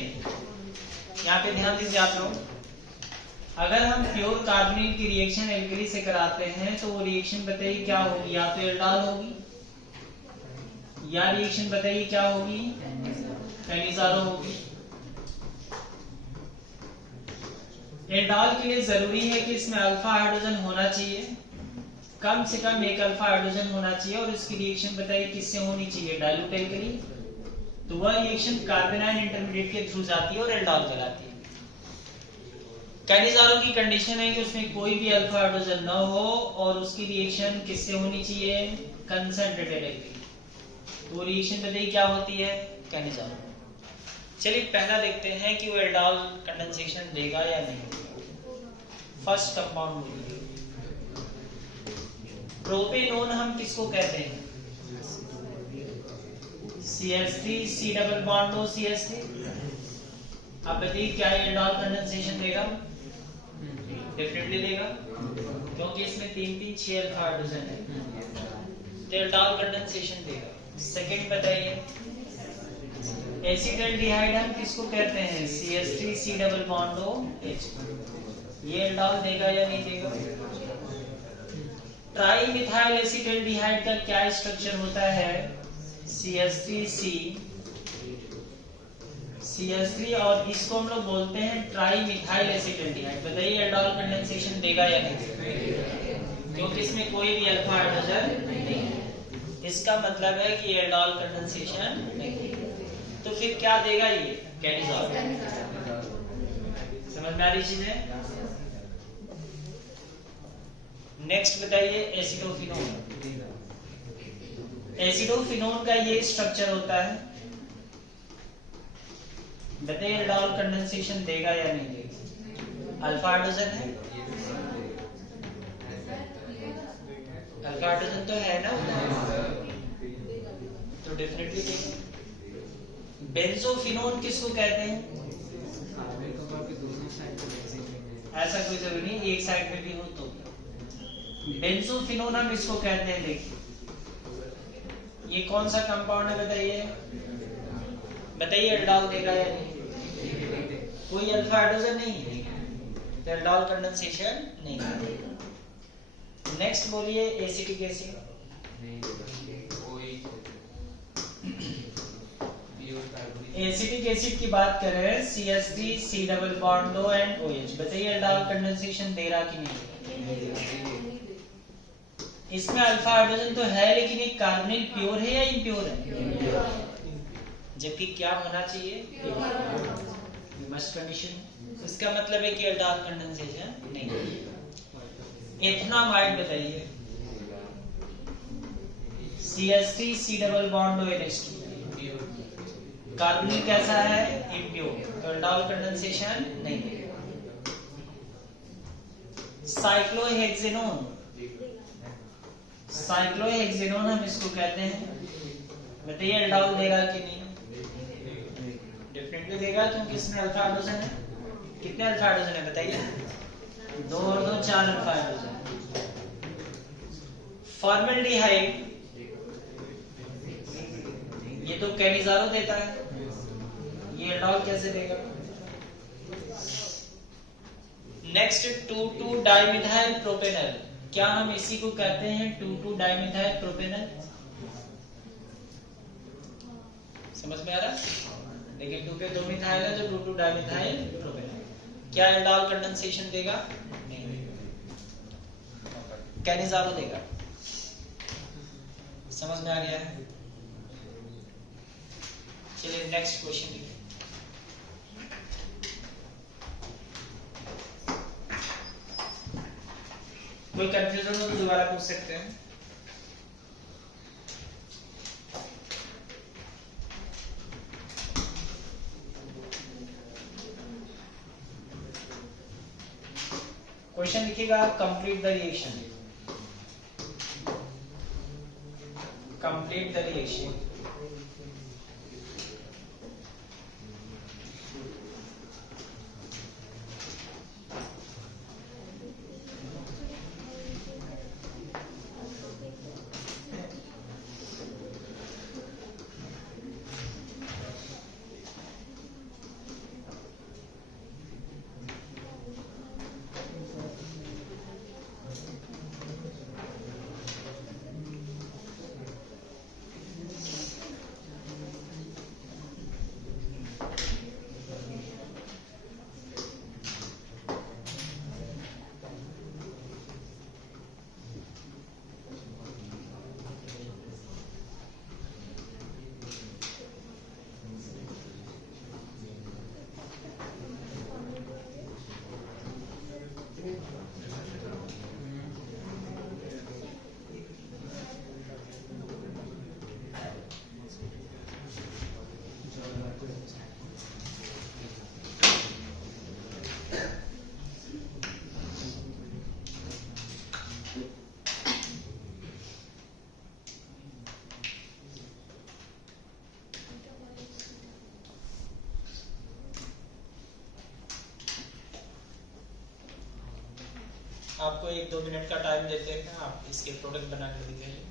यहाँ पे ध्यान दीजिए आप लोग, अगर हम प्योर कार्बोनिल की रिएक्शन एल्कली से कराते हैं तो वो रिएक्शन बताइए क्या होगी, या तो एल्डाल होगी या रिएक्शन बताइए क्या होगी, कैनिज़ारो होगी। एल्डाल के लिए जरूरी है कि इसमें अल्फा हाइड्रोजन होना चाहिए, कम से कम एक अल्फा हाइड्रोजन होना चाहिए, और इसकी रिएक्शन बताइए किससे होनी चाहिए, डाइल्यूट एल्कली। तो वह रिएक्शन कार्बोनाइल इंटरमीडिएट के थ्रू जाती है और एल्डाल कहलाती है। कैनिज़ारो की कंडीशन है कि उसमें कोई भी अल्फा हाइड्रोजन न हो और उसकी रिएक्शन किससे होनी चाहिए, कंसंट्रेटेड एल्कली। तो रिएक्शन बताइए क्या होती है, कैनिज़ारो। चलिए पहला देखते हैं कि वो एल्डाल कंडेंसेशन देगा या नहीं देगा। फर्स्ट कंपाउंड बोलिए, प्रोपेनोन हम किसको कहते हैं, CH3 C डबल बॉन्ड हो CH3। अब बताइए क्या ये एल्डाल कंडेंसेशन देगा, डेफिनेटली देगा, क्योंकि इसमें 3-3-6 अल्फा हाइड्रोजन है, तो एल्डाल कंडेंसेशन देगा। सेकंड बताइए, एसिटल्डिहाइड हम किसको कहते हैं, CH3 C डबल बॉन्ड हो H, ये एल्डाल देगा या नहीं देगा। ट्राई मिथाइल एसिटल्डिहाइड का क्या स्ट्रक्चर होता है, CH3 और इसको हम लोग बोलते हैं ट्राई मिथाइल एसिटल्डिहाइड। बताइए एल्डाल कंडेंसेशन देगा या नहीं देगा, क्योंकि इसमें कोई भी अल्फा हाइड्रोजन नहीं है, इसका मतलब है कि एल्डाल कंडेंसेशन नहीं है। तो फिर क्या देगा ये, कैनिज़ारो। समझ में आ रही चीज है। नेक्स्ट बताइए एसिडोफिनोन। एसिडोफिनोन का ये स्ट्रक्चर होता है, बताइए एल्डाल कंडेंसेशन देगा या नहीं देगा। अल्फा हाइड्रोजन है, अल्फा हाइड्रोजन तो है ना, तो डेफिनेटली देगा। बेंजोफिनोन किसको कहते हैं, ऐसा कोई जरूरी नहीं, एक साइड में भी हो तो। बेंजोफिनोन हम इसको कहते हैं, देखिए ये कौन सा कंपाउंड है बताइए, बताइए एल्डाल देगा या नहीं, कोई अल्फा हाइड्रोजन नहीं है, तो एल्डाल कंडेंसेशन नहीं देगा। नेक्स्ट बोलिए एसिटिक एसिड। एसिटिक एसिड की बात करें, CH3 C double bond O and OH, बताइए एल्डाल कंडेंसेशन दे रहा कि नहीं। इसमें अल्फा हाइड्रोजन तो है, लेकिन ये कार्बोनिल प्योर है या इम्प्योर है, जबकि क्या होना चाहिए, मस्ट कंडीशन। इसका मतलब है कि एल्डाल कंडेंसेशन नहीं। एथनामाइड बताइए, CH3 C double bond O NH2, carbonyl कैसा है, इम्प्योर, तो एल्डाल कंडेंसेशन नहीं है। साइक्लोहेक्सेनोन, साइक्लोहेक्सेनोन हम इसको कहते हैं, बताइए एल्डाल देगा कि नहीं, डेफिनेटली देगा, क्योंकि इसमें अल्फा हाइड्रोजन है। कितने अल्फा हाइड्रोजन है बताइए, 2 और 2 4 अल्फा हाइड्रोजन। फॉर्मल्डिहाइड, ये तो कैनिज़ारो देता है, ये एल्डाल कैसे देगा। नेक्स्ट 2,2-डाइमिथाइल प्रोपेनल, क्या हम इसी को कहते हैं 2,2-डाइमिथाइल प्रोपेनल, समझ में आ रहा। देखिए 2 पे 2 मिथाइल है, तो 2,2-डाइमिथाइल प्रोपेनल, क्या एल्डाल कंडेंसेशन देगा, नहीं देगा, कैनिज़ारो देगा। समझ में आ गया है। चलिए नेक्स्ट क्वेश्चन देखिए। कोई कंफ्यूजन हो तो दोबारा पूछ सकते हैं। क्वेश्चन लिखिएगा, complete the reaction, complete the reaction. आपको 1-2 मिनट का टाइम देते हैं, आप इसके प्रोडक्ट बना कर दिखाइए।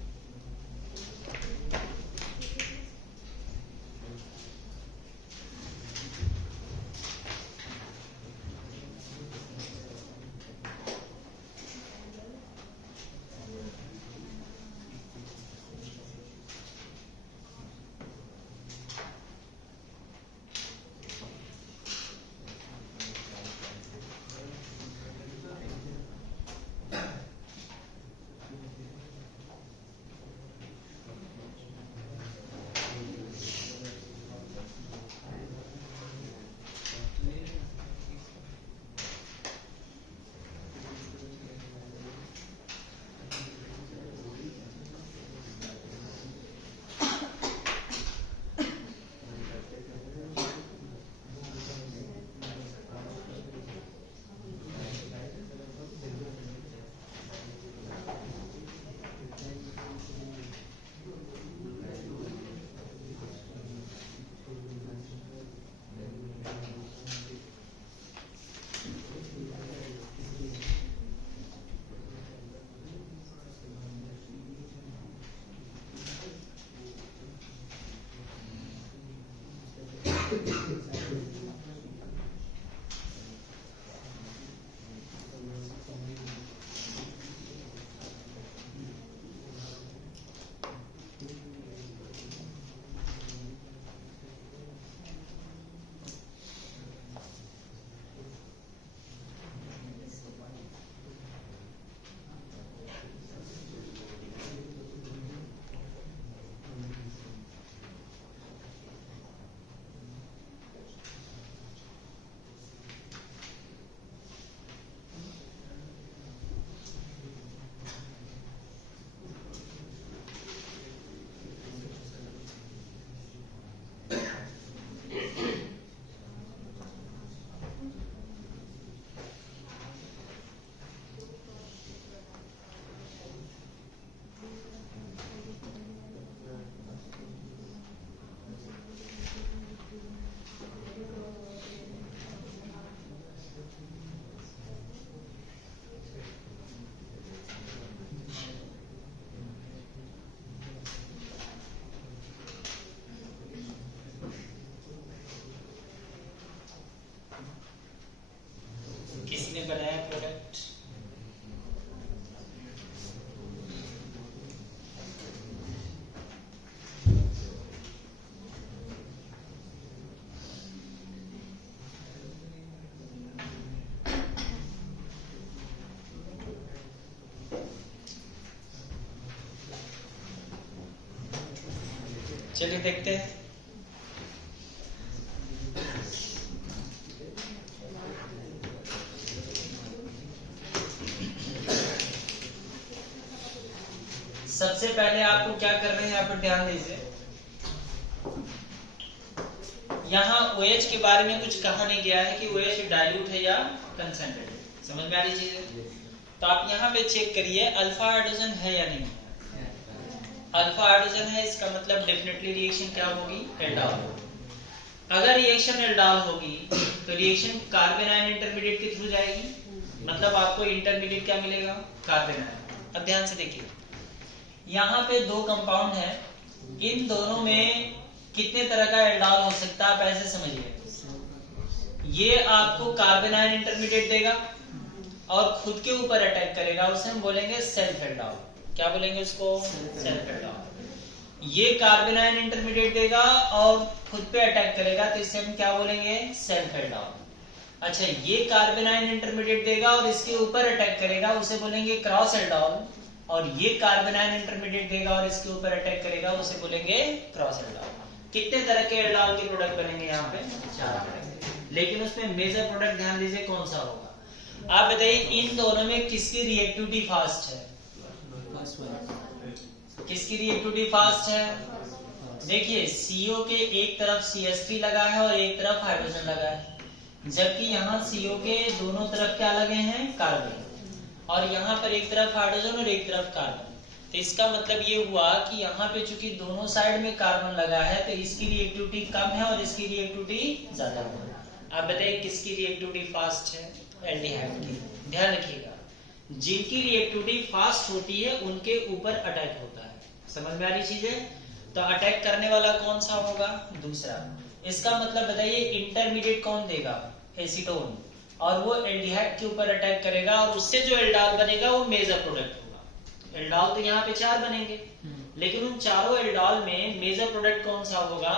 किसने बनाया प्रोडक्ट? चलिए देखते हैं। सबसे पहले आपको क्या करना है, यहाँ पर ध्यान दीजिए। यहाँ OH के बारे में कुछ कहा नहीं गया है कि OH डाइल्यूट है या कंसंट्रेटेड है, समझ में आ रही चीज है। तो आप यहाँ पे चेक करिए अल्फा हाइड्रोजन है या नहीं है। अल्फा हाइड्रोजन है, इसका मतलब डेफिनेटली रिएक्शन क्या होगी, एल्डाल। अगर रिएक्शन एल्डाल होगी तो रिएक्शन कार्बन आयन इंटरमीडिएट के थ्रू जाएगी, मतलब आपको इंटरमीडिएट क्या मिलेगा, कार्बन आयन। अब ध्यान से देखिए, यहाँ पे दो कंपाउंड है, इन दोनों में कितने तरह का एल्डाल हो सकता है, आप ऐसे समझिए। ये आपको कार्बन आयन इंटरमीडिएट देगा और खुद के ऊपर अटैक करेगा, उसे हम बोलेंगे सेल्फ एल्डाल। क्या बोलेंगे उसको, सेल्फ एल्डाल। ये कार्बन आयन इंटरमीडिएट देगा और खुद पे अटैक करेगा, तो इसे हम क्या बोलेंगे, सेल्फ एल्डाल। अच्छा, ये कार्बन आयन इंटरमीडिएट देगा और इसके ऊपर अटैक करेगा, उसे बोलेंगे क्रॉस एल्डाल। और ये कार्बन आयन इंटरमीडिएट देगा और इसके ऊपर अटैक करेगा, उसे बोलेंगे क्रॉस एल्डाल। कितने तरह के एल्डाल के प्रोडक्ट बनेंगे यहाँ पे, 4 बनेंगे। लेकिन उसमें मेजर प्रोडक्ट ध्यान दीजिए कौन सा होगा। आप बताइए इन दोनों में किसकी रिएक्टिविटी फास्ट है, किसकी रिएक्टिविटी फास्ट है। देखिए CO के एक तरफ CH3 लगा है और एक तरफ हाइड्रोजन लगा है, जबकि यहाँ CO के दोनों तरफ क्या लगे हैं, कार्बन, और यहाँ पर एक तरफ हाइड्रोजन और एक तरफ कार्बन। तो इसका मतलब ये हुआ कि यहाँ पे चूंकि दोनों साइड में कार्बन लगा है, तो इसकी रिएक्टिविटी कम है और इसकी रिएक्टिविटी ज्यादा है। आप बताइए किसकी रिएक्टिविटी फास्ट है, एल्डिहाइड की। ध्यान रखिएगा, जिनकी रिएक्टिविटी फास्ट होती है उनके ऊपर अटैक होता है। समझ में आ रही चीज है? तो अटैक करने वाला कौन सा होगा? दूसरा। इसका मतलब बताइए इंटरमीडिएट कौन देगा? एसीटोन, और वो एल्डिहाइड के ऊपर अटैक करेगा और उससे जो एल्डाल बनेगा वो मेजर प्रोडक्ट होगा। एल्डाल तो यहाँ पे 4 बनेंगे, लेकिन उन चारों एल्डाल में मेजर प्रोडक्ट कौन सा होगा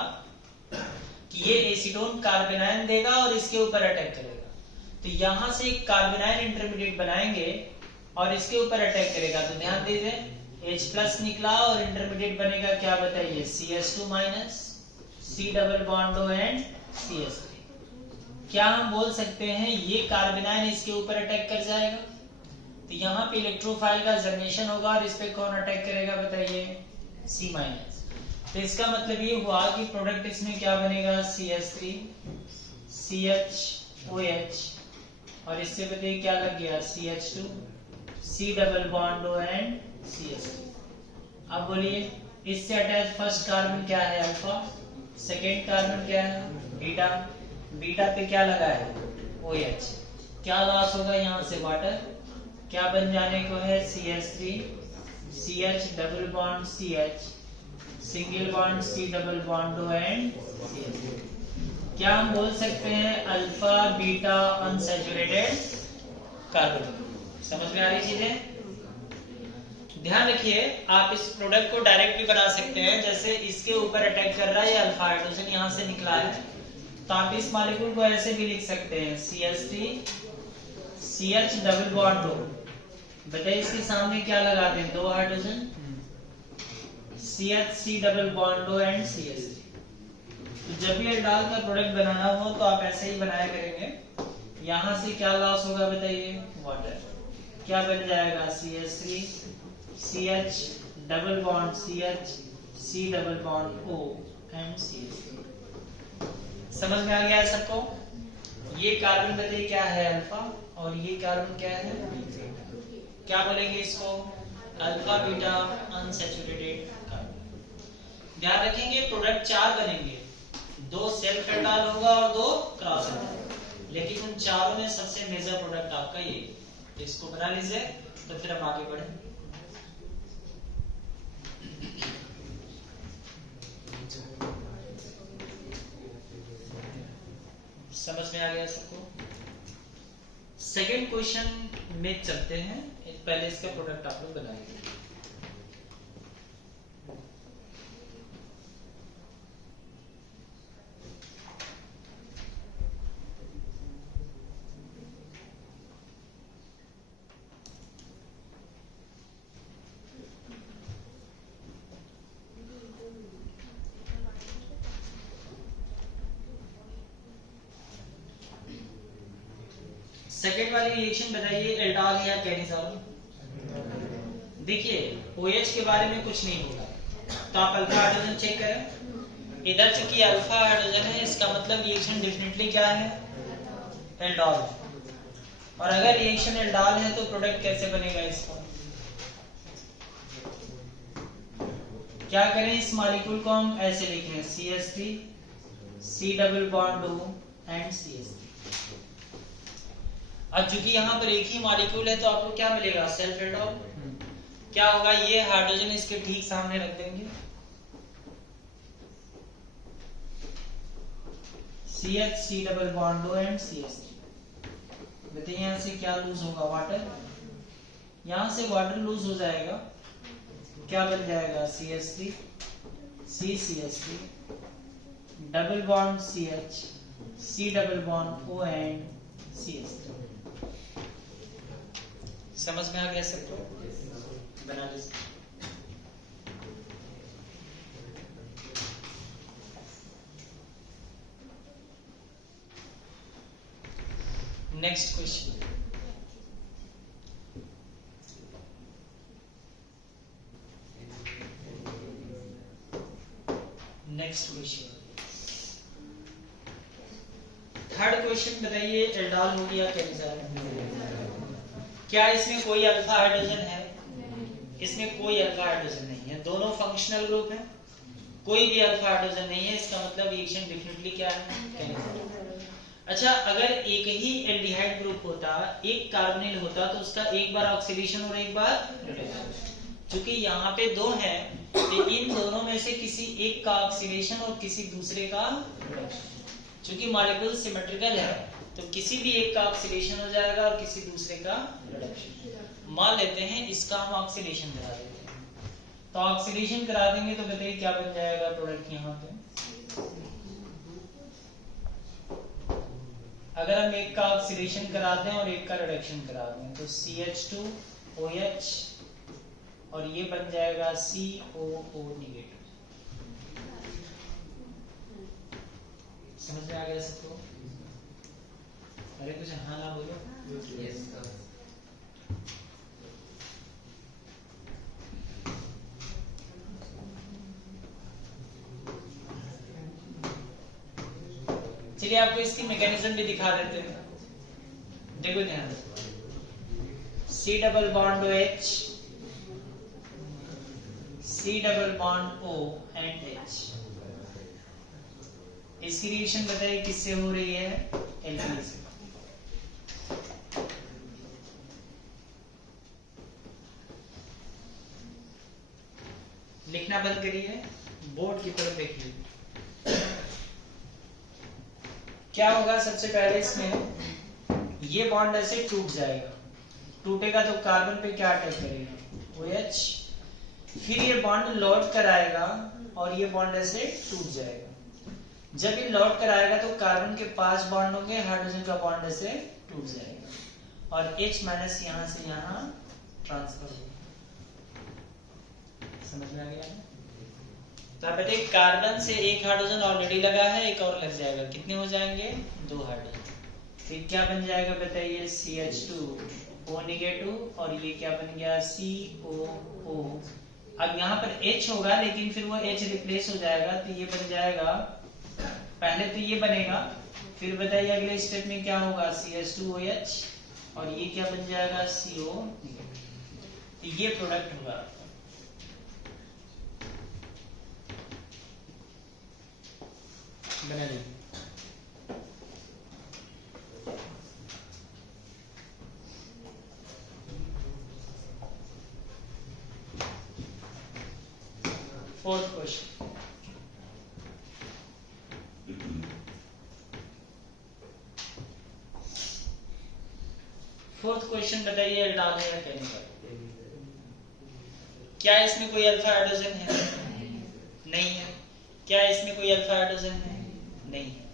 कि ये एसीटोन कार्बेनाइन देगा और इसके ऊपर अटैक करेगा। तो यहां से एक कार्बेनाइन इंटरमीडिएट बनाएंगे और इसके ऊपर अटैक करेगा। तो ध्यान दीजिए H+ निकला और इंटरमीडिएट बनेगा क्या बताइए? CS2- C double bond O and CS3। क्या हम बोल सकते हैं ये कार्बेनाइन इसके ऊपर अटैक कर जाएगा? तो यहाँ पे इलेक्ट्रोफाइल का जर्मेशन होगा और इस पे कौन अटैक करेगा बताइए? C-। तो इसका मतलब ये हुआ कि प्रोडक्ट इसमें क्या बनेगा? CS3 CHOH और इससे बताइए क्या लग गया? CH2 C double bond O and CS3। अब बोलिए इससे अटैच फर्स्ट कार्बन क्या है? अल्फा। सेकेंड कार्बन क्या है? बीटा। बीटा पे क्या लगा है? OH। क्या लॉस होगा यहाँ से? वाटर। क्या बन जाने को है? CH3 CH double bond CH single bond C double bond O and CH। क्या हम बोल सकते हैं? Alpha beta unsaturated carbon. समझ में आ रही चीजें? ध्यान रखिए आप इस प्रोडक्ट को डायरेक्ट भी बना सकते हैं। जैसे इसके ऊपर अटैक कर रहा है अल्फा हाइड्रोजन यहाँ से निकला है, तो आप इस मॉलिक्यूल को ऐसे भी लिख सकते हैं CH3 CH double bond O। बताइए इसके सामने क्या लगा दें? 2 hydrogen CH C double bond O and CH3। तो जब भी एल्डाल का प्रोडक्ट बनाना हो तो आप ऐसे ही बनाया करेंगे। यहाँ से क्या लॉस होगा बताइए? वाटर। क्या बन जाएगा? CH3 CH double bond CH C double bond O and CH3। समझ में आ गया सबको? ये कार्बन बताइए क्या है? अल्फा। और ये कार्बन क्या है? क्या बोलेंगे इसको? Alpha beta unsaturated carbon. ध्यान रखेंगे प्रोडक्ट 4 बनेंगे, 2 सेल्फ एल्डाल होगा और 2 क्रॉस एल्डाल, लेकिन उन चारों में सबसे मेजर प्रोडक्ट आपका ये। इसको बना लीजिए तो फिर हम आगे बढ़े। समझ में आ गया सबको? सेकेंड क्वेश्चन में चलते हैं। पहले इसका प्रोडक्ट आप लोग बनाएंगे। सेकेंड वाली रिएक्शन बताइए एल्डाल या कैनिज़ोल। देखिए OH के बारे में कुछ नहीं होगा, तो आप अल्फा हाइड्रोजन चेक करें। इधर चूंकि अल्फा हाइड्रोजन है, इसका मतलब रिएक्शन डेफिनेटली क्या है? एल्डाल। और अगर रिएक्शन एल्डाल है तो प्रोडक्ट कैसे बनेगा? इसका क्या करें? इस मॉलिक्यूल को हम ऐसे लिखें CH3 C double bond O and CH3। अब चूंकि यहाँ पर एक ही मॉलिक्यूल है तो आपको क्या मिलेगा? सेल्फ एल्डाल। क्या होगा? ये हाइड्रोजन इसके ठीक सामने रख देंगे, CH C double bond O and CH3। बताइए यहाँ से क्या लूज होगा? वाटर। यहाँ से वाटर लूज हो जाएगा, क्या बन जाएगा? CH3 C CH3 double bond CH C double bond O and CH3। समझ में आ गया सबको? बना लीजिए। Next question. Next question, third question बताइए एल्डाल हो गया कैनिज़ोल। क्या इसमें कोई अल्फा हाइड्रोजन है? इसमें कोई अल्फा हाइड्रोजन नहीं है, दोनों फंक्शनल ग्रुप हैं, कोई भी अल्फा हाइड्रोजन नहीं है। इसका मतलब रिएक्शन डेफिनेटली क्या है? कैनिज़ोल। अच्छा, अगर एक ही एल्डिहाइड ग्रुप होता, एक कार्बोनिल होता, तो उसका एक बार ऑक्सीडेशन और एक बार रिडक्शन। क्योंकि यहाँ पे दो हैं, तो इन दोनों में से किसी एक का ऑक्सीडेशन और किसी दूसरे का रिडक्शन। क्योंकि मॉलिक्यूल सिमेट्रिकल है, तो किसी भी एक का ऑक्सीडेशन हो जाएगा और किसी दूसरे का रिडक्शन। मान लेते हैं इसका हम ऑक्सीडेशन करा देते हैं, तो ऑक्सीडेशन करा देंगे तो बताइए क्या बन जाएगा प्रोडक्ट यहाँ पे। अगर हम एक का ऑक्सीडेशन करा दें और एक का रिडक्शन करा दें तो CH2OH और ये बन जाएगा COO नेगेटिव। समझ में आ गया सबको? अरे कुछ हाँ ना बोलो। Yes sir. चलिए आपको इसकी मैकेनिज्म भी दिखा देते हैं, देखो ध्यान। C double bond OH, C double bond O and H। इसकी रिएक्शन बताइए किससे हो रही है? एल्कीन से। लिखना बंद करिए, बोर्ड की तरफ देखिए। क्या होगा सबसे पहले इसमें ये बॉन्ड ऐसे टूट जाएगा, टूटेगा तो कार्बन पे क्या अटैक करेगा? OH। फिर ये बॉन्ड लौट कर आएगा और ये बॉन्ड ऐसे टूट जाएगा। जब ये लौट कर आएगा तो कार्बन के 5 बॉन्ड होंगे, हाइड्रोजन का बॉन्ड ऐसे टूट जाएगा और H माइनस यहाँ से यहाँ ट्रांसफर होगा। समझ में आ गया? तो आप बताइए कार्बन से एक हाइड्रोजन ऑलरेडी लगा है, एक और लग जाएगा, कितने हो जाएंगे? 2 हाइड्रोजन। फिर क्या बन जाएगा बताइए? CH2O नेगेटिव और ये क्या बन गया? COO। अब यहाँ पर H होगा लेकिन फिर वो H रिप्लेस हो जाएगा, तो ये बन जाएगा, पहले तो ये बनेगा, फिर बताइए अगले स्टेप में क्या होगा? CH2OH और ये क्या बन जाएगा? CO। तो ये प्रोडक्ट होगा। बना लीजिए। फोर्थ क्वेश्चन, बताइए एल्डाल है या केमिकल? क्या इसमें कोई अल्फा हाइड्रोजन है? नहीं है। क्या इसमें कोई अल्फा हाइड्रोजन है? नहीं है।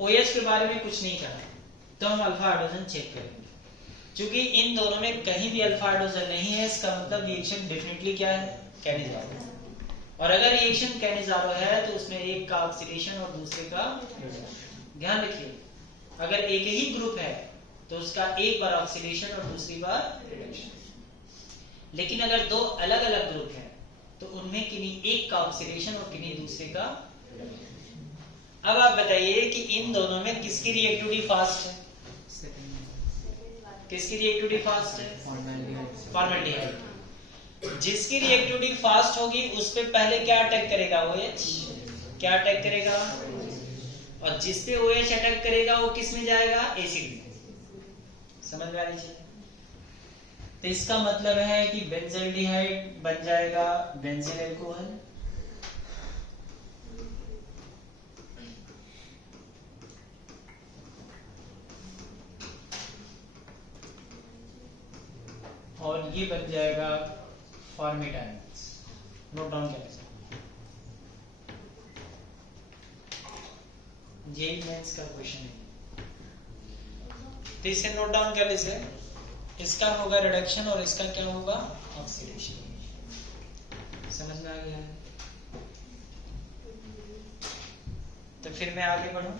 OH के बारे में कुछ नहीं कहा, तो हम अल्फा हाइड्रोजन चेक करेंगे। क्योंकि इन दोनों में कहीं भी अल्फा हाइड्रोजन नहीं है, इसका मतलब रिएक्शन डेफिनेटली क्या है? कैनिजारो। और अगर रिएक्शन कैनिजारो है तो उसमें एक का ऑक्सीडेशन और दूसरे का रिडक्शन। ध्यान रखिए, अगर एक ही ग्रुप है तो उसका एक बार ऑक्सीडेशन और दूसरी बार रिडक्शन। लेकिन अगर दो अलग अलग ग्रुप हैं तो उनमें किन्हीं एक का ऑक्सीडेशन और किन्हीं दूसरे का रिडक्शन। अब आप बताइए कि इन दोनों में किसकी रिएक्टिविटी फास्ट है? किसकी रिएक्टिविटी फास्ट है? फॉर्मल्डिहाइड। जिसकी रिएक्टिविटी फास्ट होगी उस पे पहले क्या अटैक करेगा? OH। क्या अटैक करेगा? और जिस पे OH अटैक करेगा वो किस में जाएगा? एसिड में। समझ में आ रही है? तो इसका मतलब है कि बेंजल्डिहाइड बन जाएगा बेंजीन अल्कोहल, और ये बन जाएगा फॉर्मेटाइन्स। नोट डाउन कर लीजिए, यही मेंस का क्वेश्चन है, तो इसे नोट डाउन कर लीजिए। इसका होगा रिडक्शन और इसका क्या होगा? ऑक्सीडेशन। समझ में आ गया है? तो फिर मैं आगे बढ़ूं।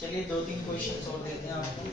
चलिए 2-3 क्वेश्चन और देते हैं आपको।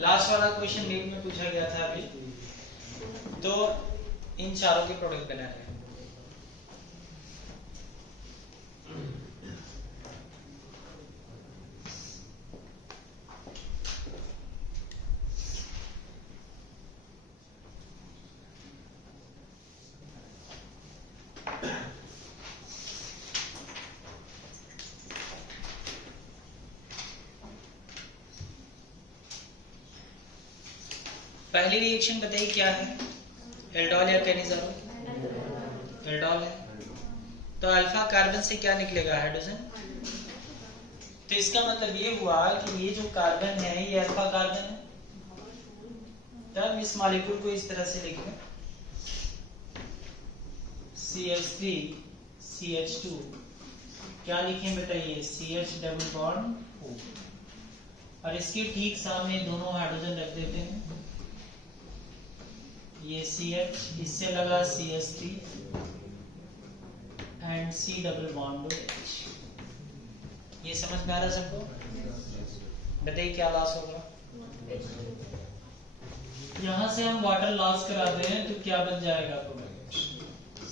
लास्ट वाला क्वेश्चन नीट में पूछा गया था अभी, तो इन चारों के प्रोडक्ट बना रहे हैं। पहली रिएक्शन बताइए क्या है, एल्डोल या केनिज़ोल? एल्डोल है, तो अल्फा कार्बन से क्या निकलेगा? हाइड्रोजन। तो इसका मतलब ये हुआ कि ये जो कार्बन है ये अल्फा कार्बन है। तब इस मॉलिक्यूल को इस तरह से लिखें CH3 CH2, क्या लिखें बताइए? CH डबल बॉन्ड O, और इसके ठीक सामने दोनों हाइड्रोजन रख देते हैं। ये CH, इससे लगा CH3 and C double bond H। ये समझ में आ रहा सबको? बताइए क्या लॉस होगा? यहां से हम वाटर लॉस कराते हैं तो क्या बन जाएगा?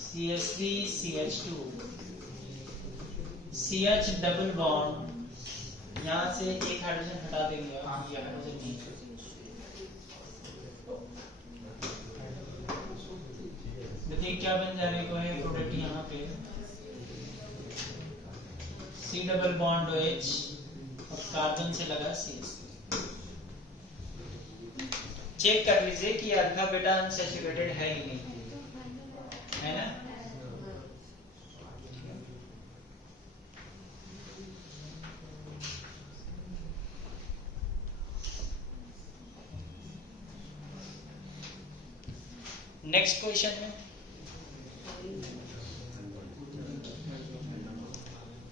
CH3 CH2 CH double bond, यहां से एक हाइड्रोजन हटा देंगे, ये हाइड्रोजन नहीं। देखिए क्या बन जाने को है प्रोडक्ट यहाँ पे, C डबल बॉन्ड OH और कार्बन से लगा CH। चेक कर लीजिए कि अल्फा बीटा अनसैचुरेटेड है ही नहीं, है ना? नेक्स्ट क्वेश्चन में,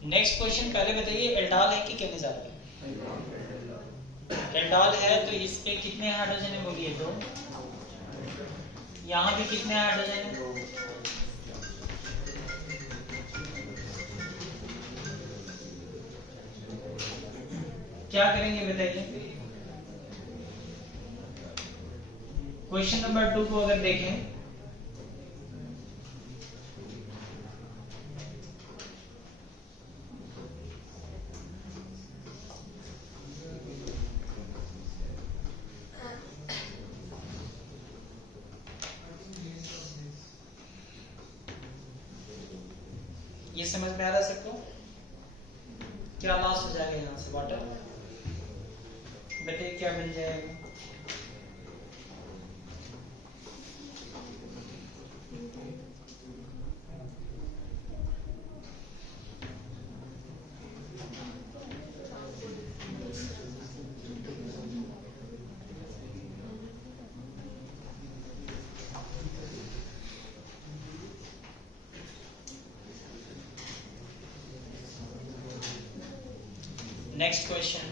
नेक्स्ट क्वेश्चन पहले बताइए एल्डोल है कि केनिज़ोल है? एल्डोल है, तो इस पे कितने हाइड्रोजन है बोलिए? 2। यहाँ भी कितने हाइड्रोजन है? क्या करेंगे बताइए? क्वेश्चन नंबर 2 को अगर देखें, ये समझ में आ रहा है सबको? क्या लॉस हो जाएगा यहाँ से? वाटर। बताइए क्या मिल जाएगा? Next question.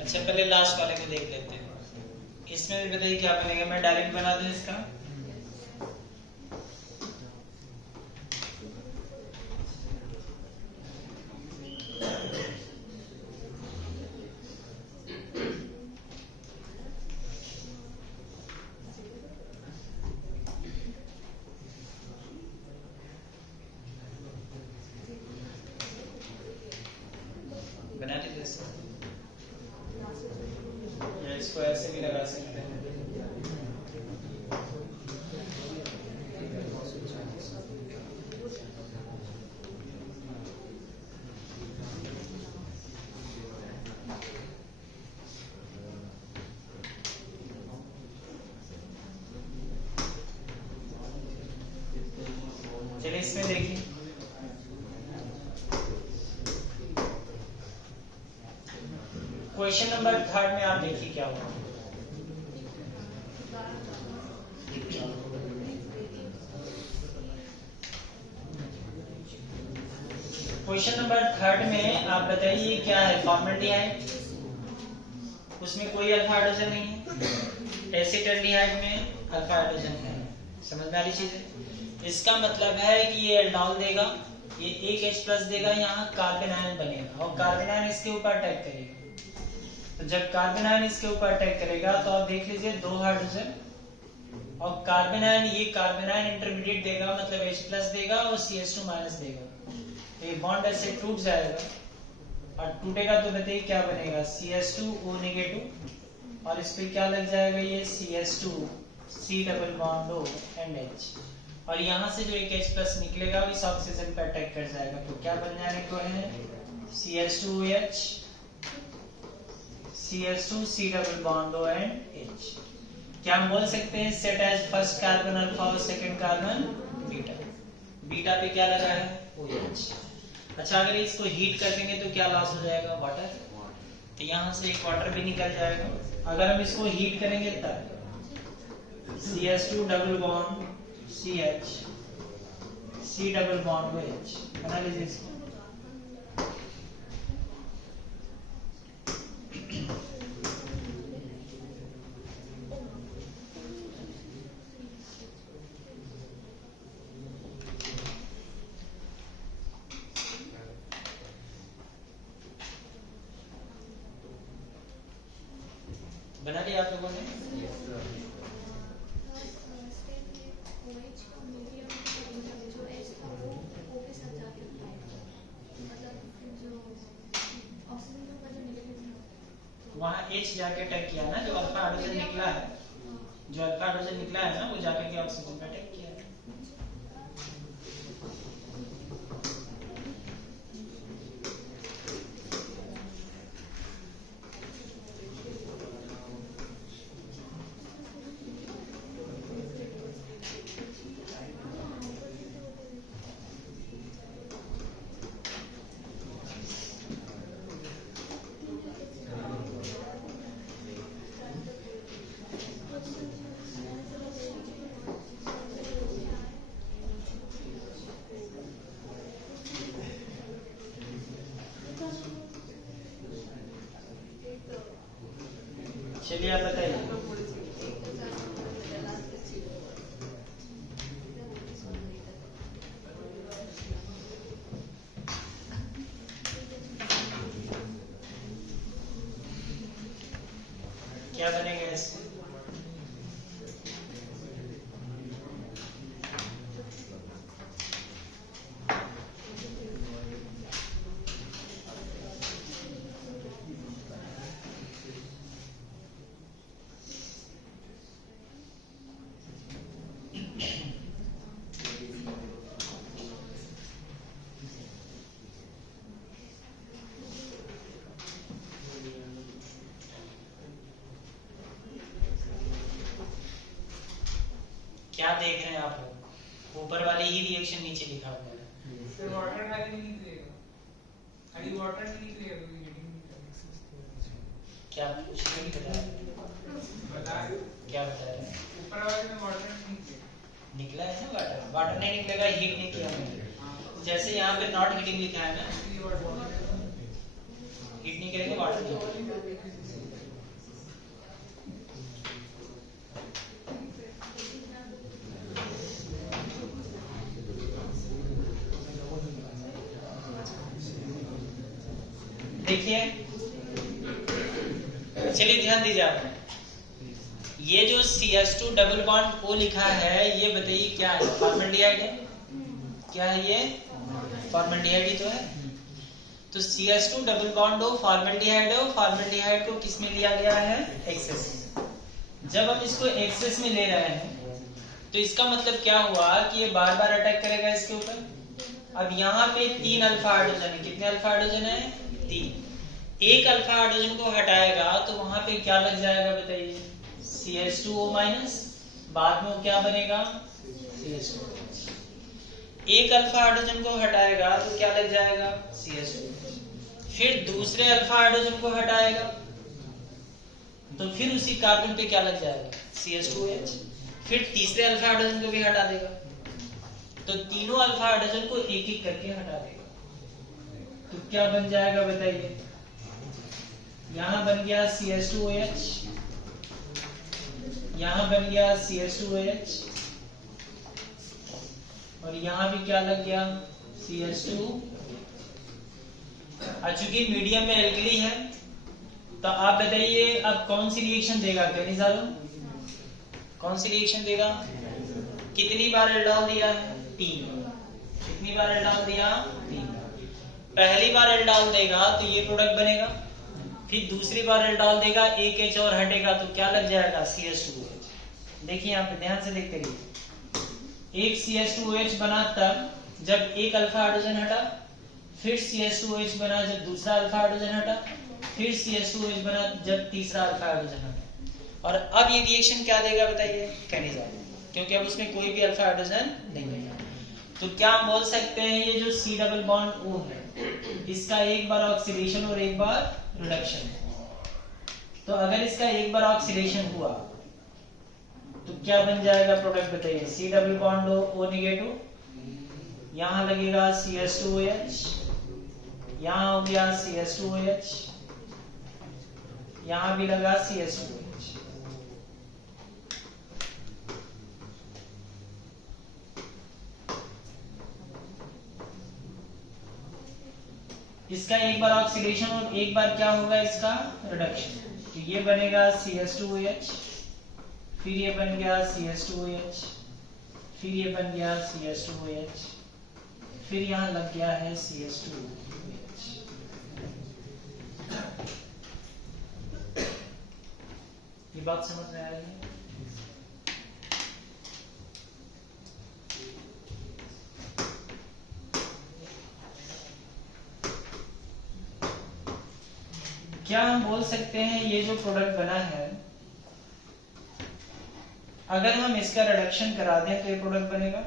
अच्छा पहले लास्ट वाले को देख लेते हैं। इसमें भी बताइए क्या बनेगा? मैं डायरेक्ट बना दूं इसका? बना दीजिए इसको ऐसे भी लगा सकते हैं। चलिए इसमें देखिए, क्वेश्चन नंबर 3 में आप देखिए क्या होगा। क्वेश्चन नंबर 3 में आप बताइए क्या है? फॉर्मल्डिहाइड, उसमें कोई अल्फा हाइड्रोजन नहीं है। एसिटाल्डिहाइड में अल्फा हाइड्रोजन है। समझ में आ रही चीज है? इसका मतलब है कि ये एल्डोल देगा ये एक H प्लस देगा, यहाँ कार्बन आयन बनेगा और कार्बन आयन इसके ऊपर अटैक करेगा। तो जब कार्बन आयन इसके ऊपर अटैक करेगा तो आप देख लीजिए 2 हाइड्रोजन और कार्बन आयन, ये कार्बन आयन इंटरमीडिएट देगा मतलब H प्लस देगा और CH2 माइनस देगा। तो ये बॉन्ड ऐसे टूट जाएगा और टूटेगा तो बताइए क्या बनेगा, CH2O नेगेटिव और इस पे क्या लग जाएगा, ये CH2 C double bond O and H और यहाँ से जो एक H प्लस निकलेगा इस ऑक्सीजन पे अटैक कर जाएगा। तो क्या बन जाने को है, CH2OH CH2 C double bond O and H। क्या हम बोल सकते हैं set as first carbon alpha और सेकंड कार्बन बीटा। बीटा पे क्या लगा है, OH। अच्छा, अगर इसको हीट कर देंगे तो क्या लॉस हो जाएगा, वाटर। तो यहाँ से एक वाटर भी निकल जाएगा। अगर हम इसको हीट करेंगे तब CH2 double bond CH C double bond OH बना लीजिए इसको। बना लिया आप लोगों ने? वहाँ H जाके अटैक किया ना, जो अल्फा हाइड्रोजन निकला है, जो अल्फा हाइड्रोजन निकला है ना, वो जाकर के ऑक्सीजन पे अटैक किया है। चलिए आप बताइए। क्या बनेगा इससे? क्या देख रहे हैं आप लोग? ऊपर वाली ही रिएक्शन नीचे लिखा हुआ है। सर वाटर वाली नहीं निकलेगा, खाली वाटर नहीं निकलेगा। क्या कुछ नहीं बताया? क्या बता रहे हैं? ऊपर वाले में वाटर नहीं निकला है ना, वाटर। वाटर नहीं निकलेगा, हीट नहीं किया हमने। जैसे यहाँ पे नॉट हीटिंग लिखा है ना, हीट नहीं करेंगे, वाटर नहीं। देखिए, चलिए ध्यान दीजिए आपने, ये जो CH2 डबल बॉन्ड O लिखा है, ये बताइए क्या है, फॉर्मल्डिहाइड है। क्या है ये? फॉर्मल्डिहाइड ही तो है। तो CH2 double bond O formaldehyde है और फॉर्मल्डिहाइड को किस में लिया गया है, एक्सेस। जब हम इसको एक्सेस में ले रहे हैं तो इसका मतलब क्या हुआ कि ये बार बार अटैक करेगा इसके ऊपर। अब यहाँ पे 3 अल्फा हाइड्रोजन है। कितने अल्फा हाइड्रोजन है? 3। एक अल्फा हाइड्रोजन को हटाएगा तो वहां पे क्या लग जाएगा बताइए, CH2O माइनस, बाद में क्या बनेगा, CH2। एक अल्फा हाइड्रोजन को हटाएगा तो क्या लग जाएगा, CH2। फिर दूसरे अल्फा हाइड्रोजन को हटाएगा तो फिर उसी कार्बन पे क्या लग जाएगा, CH2OH। फिर तीसरे अल्फा हाइड्रोजन को भी हटा देगा, तो तीनों अल्फा हाइड्रोजन को एक एक करके हटा देगा। तो क्या बन जाएगा बताइए, यहां बन गया CH2OH, यहां बन गया CH2OH और यहां भी क्या लग गया, CH2। और चूंकि मीडियम में एल्कली है तो आप बताइए अब कौन सी रिएक्शन देगा कैनिजारो? कौन सी रिएक्शन देगा? कितनी बार एल्डोल दिया है? 3। कितनी बार एल्डोल दिया? 3। पहली बार एल्डोल देगा तो ये प्रोडक्ट बनेगा, फिर दूसरी बार एल्डोल देगा, एक H और हटेगा तो क्या लग जाएगा? CH2OH। देखिए यहाँ पे ध्यान से देखते रहिए। एक CH2OH बना तब जब एक अल्फा हाइड्रोजन हटा, फिर CH2OH बना जब दूसरा अल्फा हाइड्रोजन हटा, फिर CH2OH बना जब तीसरा अल्फा हाइड्रोजन हटा। और अब ये रिएक्शन क्या देगा बताइए? कैनिजारो, क्योंकि अब उसमें कोई भी अल्फा हाइड्रोजन नहीं है। तो क्या हम बोल सकते हैं ये जो C डबल बॉन्ड O है इसका एक बार ऑक्सीडेशन और एक बार रिडक्शन है। तो अगर इसका एक बार ऑक्सीडेशन हुआ तो क्या बन जाएगा प्रोडक्ट बताइए? C double bond O negative, यहां लगेगा CH2OH, यहां हो गया CH2OH, यहां भी लगा CH2OH। इसका एक बार ऑक्सीडेशन और एक बार क्या होगा? इसका रिडक्शन। तो ये बनेगा CH2OH, फिर ये बन गया CH2OH, फिर ये बन गया CH2OH, फिर यहां लग गया है CH2OH। ये बात समझ में आ रही है? क्या हम बोल सकते हैं ये जो प्रोडक्ट बना है अगर हम इसका रिडक्शन करा दें तो ये प्रोडक्ट बनेगा?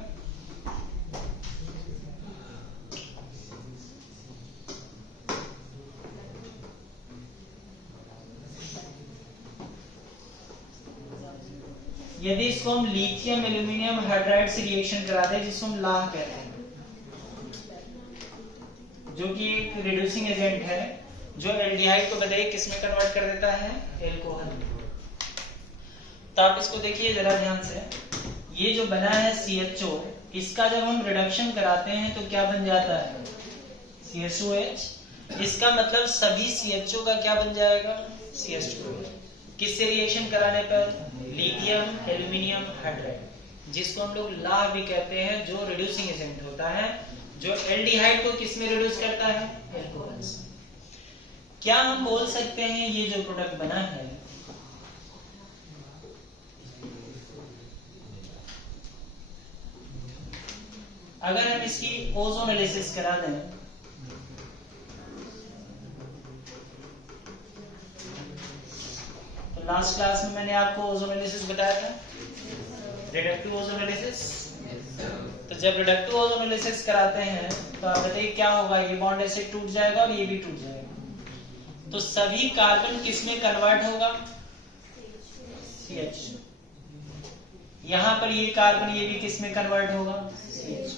यदि इसको हम लिथियम एल्यूमिनियम हाइड्राइड से रिएक्शन करा दें जिसको हम लाह कहते हैं, जो कि एक रिड्यूसिंग एजेंट है जो एल्डिहाइड को बताइए किस में कन्वर्ट कर देता है? एल्कोहल। तो आप इसको देखिए जरा ध्यान से। ये जो बना है CHO, इसका जब हम रिडक्शन कराते हैं तो क्या बन जाता है? CH2OH। इसका मतलब सभी CHO का क्या बन जाएगा? CH2OH। किससे रिएक्शन कराने पर? लिथियम एल्यूमिनियम हाइड्राइड, जिसको हम लोग लाह भी कहते हैं, जो रिड्यूसिंग एजेंट होता है, जो एल्डिहाइड को किस में रिड्यूस करता है? एल्कोहल से। क्या हम बोल सकते हैं ये जो प्रोडक्ट बना है अगर हम इसकी ओजोन एनालिसिस करा दें तो लास्ट क्लास में मैंने आपको ओजोन एनालिसिस बताया था, रिडक्टिव ओजोन एनालिसिस। तो जब रिडक्टिव ओजोन एनालिसिस कराते हैं तो आप बताइए क्या होगा? ये बॉन्ड ऐसे टूट जाएगा और ये भी टूट जाएगा। तो सभी कार्बन किस में कन्वर्ट होगा? CH। यहां पर ये कार्बन ये भी किस में कन्वर्ट होगा? CH।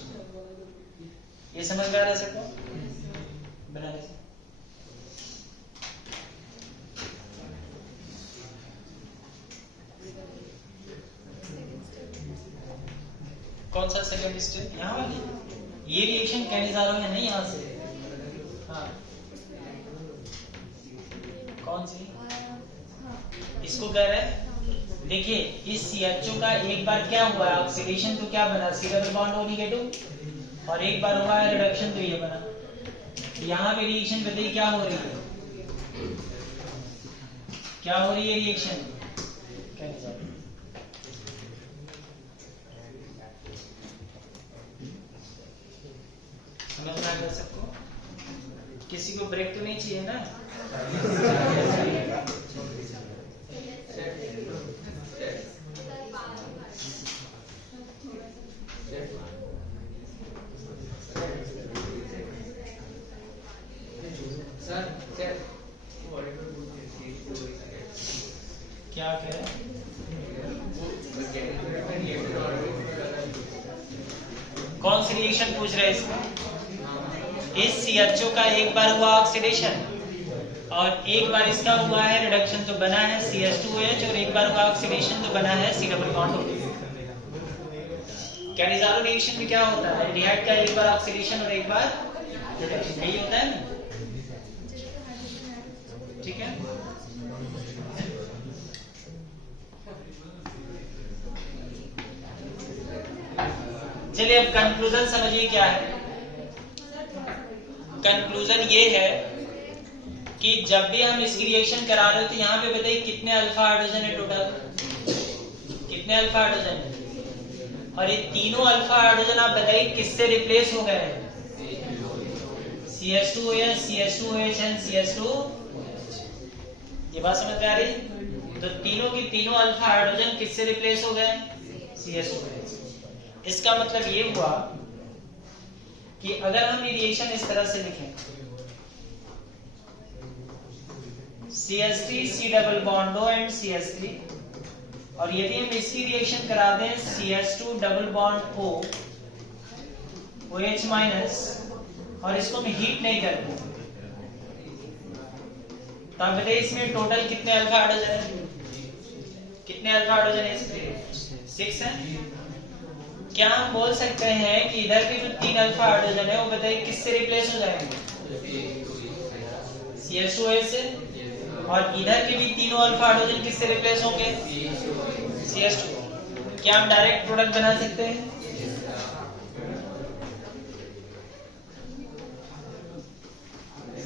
ये समझ में आ रहा है सबको? बना रहे कौन सा सेकंड स्टेप? यहाँ वाली ये रिएक्शन कैनिजारो है नहीं, यहाँ से। हाँ कौन सी? इसको कह रहे हैं देखिए इस CHO का एक बार क्या हुआ है? ऑक्सीडेशन। तो क्या बना? C double bond O negative. और एक बार हुआ है रिडक्शन तो ये बना। यहाँ पे रिएक्शन बताइए क्या हो रही है? क्या हो रही है रिएक्शन? समझ में आ गया सबको? किसी को ब्रेक तो नहीं चाहिए ना? क्या कह रहे हैं? कौन सी रिएक्शन पूछ रहे हैं इसमें? इस CHO का एक बार हुआ ऑक्सीडेशन और एक बार इसका हुआ है रिडक्शन तो बना है CH2OH, और एक बार हुआ ऑक्सीडेशन तो बना है C double bond O। Cannizzaro reaction में क्या होता है, एल्डिहाइड का एक बार ऑक्सीडेशन और एक बार यही होता है ना, ठीक है। चलिए अब कंक्लूजन समझिए क्या है। कंक्लूजन ये है कि जब भी हम इसकी रिएक्शन करा रहे हो तो यहाँ पे बताइए कितने अल्फा हाइड्रोजन है टोटल, कितने अल्फा हाइड्रोजन है, और ये तीनों अल्फा हाइड्रोजन आप बताइए किससे रिप्लेस हो गए, CH2OH, CH2OH एंड CH2। ये बात समझ में आ रही? तो तीनों की तीनों अल्फा हाइड्रोजन किससे रिप्लेस हो गए, CH2OH। इसका मतलब ये हुआ कि अगर हम ये रिएक्शन इस तरह से लिखें, CH3 C double bond O and CH3, और यदि हम इसकी रिएक्शन करा दें CH2 double bond O OH minus, और इसको हम हीट नहीं करते, तो आप बताइए इसमें टोटल कितने अल्फा हाइड्रोजन है, कितने अल्फा हाइड्रोजन है इसमें, 6 है। क्या हम बोल सकते हैं कि इधर के जो 3 अल्फा हाइड्रोजन है वो बताइए किससे रिप्लेस हो जाएंगे, CH2OH से, और इधर के भी तीनों अल्फा हाइड्रोजन किससे रिप्लेस होंगे, CH2। क्या हम डायरेक्ट प्रोडक्ट बना सकते हैं,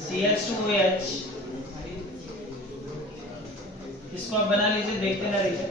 CH2OH, इसको आप बना लीजिए, देखते ना रहिए।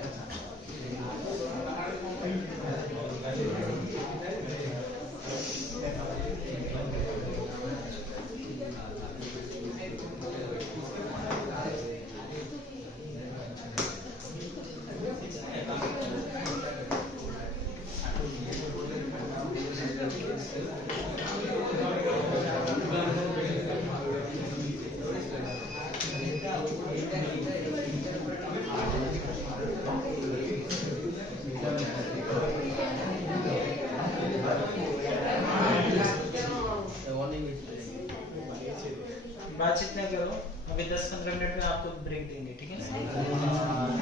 बातचीत ना करो, अभी 10-15 मिनट में आपको ब्रेक देंगे, ठीक है।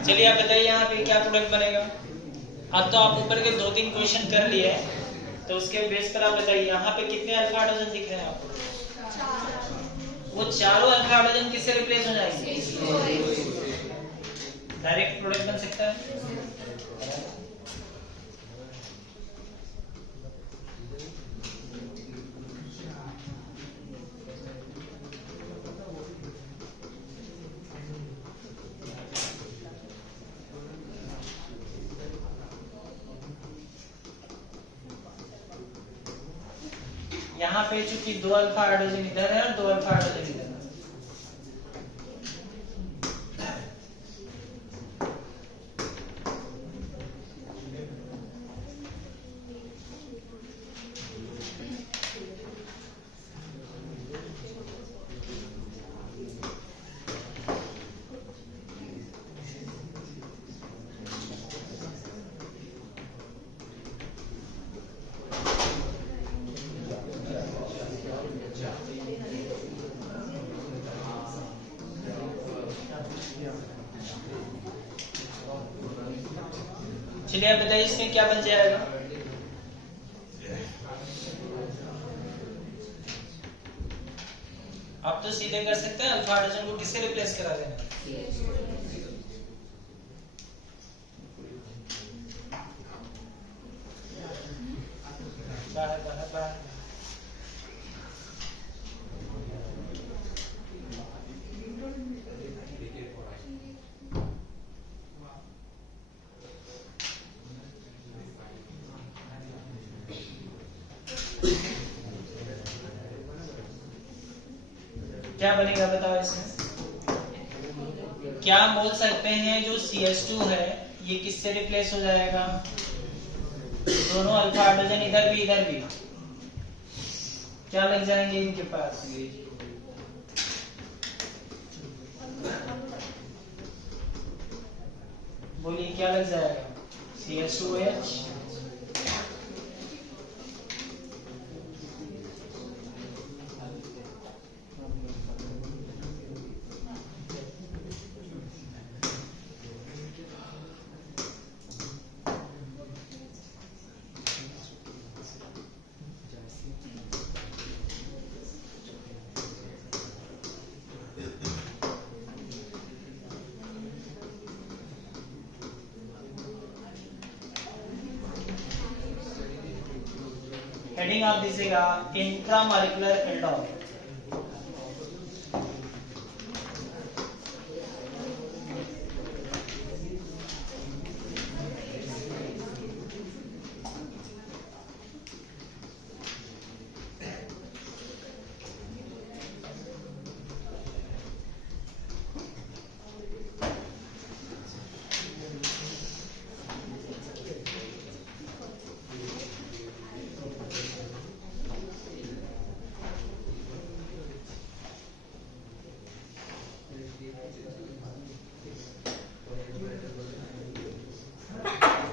चलिए आप बताइए यहाँ पे क्या प्रोडक्ट बनेगा। अब तो आप ऊपर के 2-3 क्वेश्चन कर लिए हैं, तो उसके बेस पर आप बताइए यहाँ पे कितने अल्फा हाइड्रोजन दिख रहे हैं आपको, वो चारों अल्फा हाइड्रोजन किससे रिप्लेस हो जाएंगे, डायरेक्ट प्रोडक्ट बन सकता है। यहाँ पे चूंकि 2 अल्फा हाइड्रोजन इधर है और 2 अल्फा हाइड्रोजन इधर है, चलिए आप बताइए इसमें क्या बन जाएगा। आप तो सीधे कर सकते हैं, अल्फा हाइड्रोजन को किससे रिप्लेस करा देना, बाहर बाहर बाहर। क्या बनेगा बताओ इसमें, क्या हम बोल सकते हैं जो CH2 है ये किससे रिप्लेस हो जाएगा, दोनों अल्फा हाइड्रोजन इधर भी क्या लग जाएंगे इनके पास, बोलिए क्या लग जाएगा, CH2OH। हेडिंग आप दीजिएगा इंट्रामॉलिक्यूलर एल्डोल।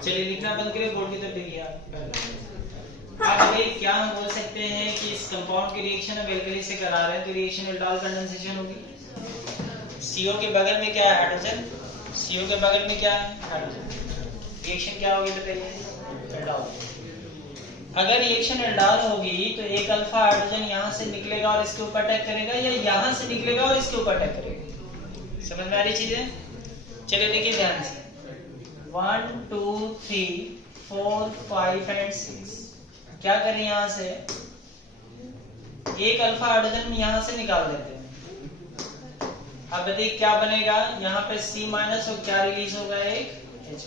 चलिए लिखना बंद करिए, बोर्ड की तरफ देखिए आप। अब अभी क्या हम बोल सकते हैं कि इस कंपाउंड की रिएक्शन अब एल्कली से करा रहे हैं तो रिएक्शन एल्डोल कंडेंसेशन होगी। सीओ के बगल में क्या है? हाइड्रोजन। सीओ के बगल में क्या है? हाइड्रोजन। रिएक्शन क्या होगी बताइए? एल्डोल। अगर रिएक्शन एल्डोल होगी तो एक अल्फा हाइड्रोजन यहाँ से निकलेगा और इसके ऊपर अटैक करेगा, या यहाँ से निकलेगा और इसके ऊपर अटैक करेगा। समझ में आ रही चीजें? चलिए देखिए ध्यान से, 1 2 3 4 5 एंड 6 क्या करें, यहां से एक अल्फा हाइड्रोजन यहां से निकाल देते हैं। अब बताइए क्या बनेगा? यहाँ पे C- और क्या रिलीज होगा? एक H।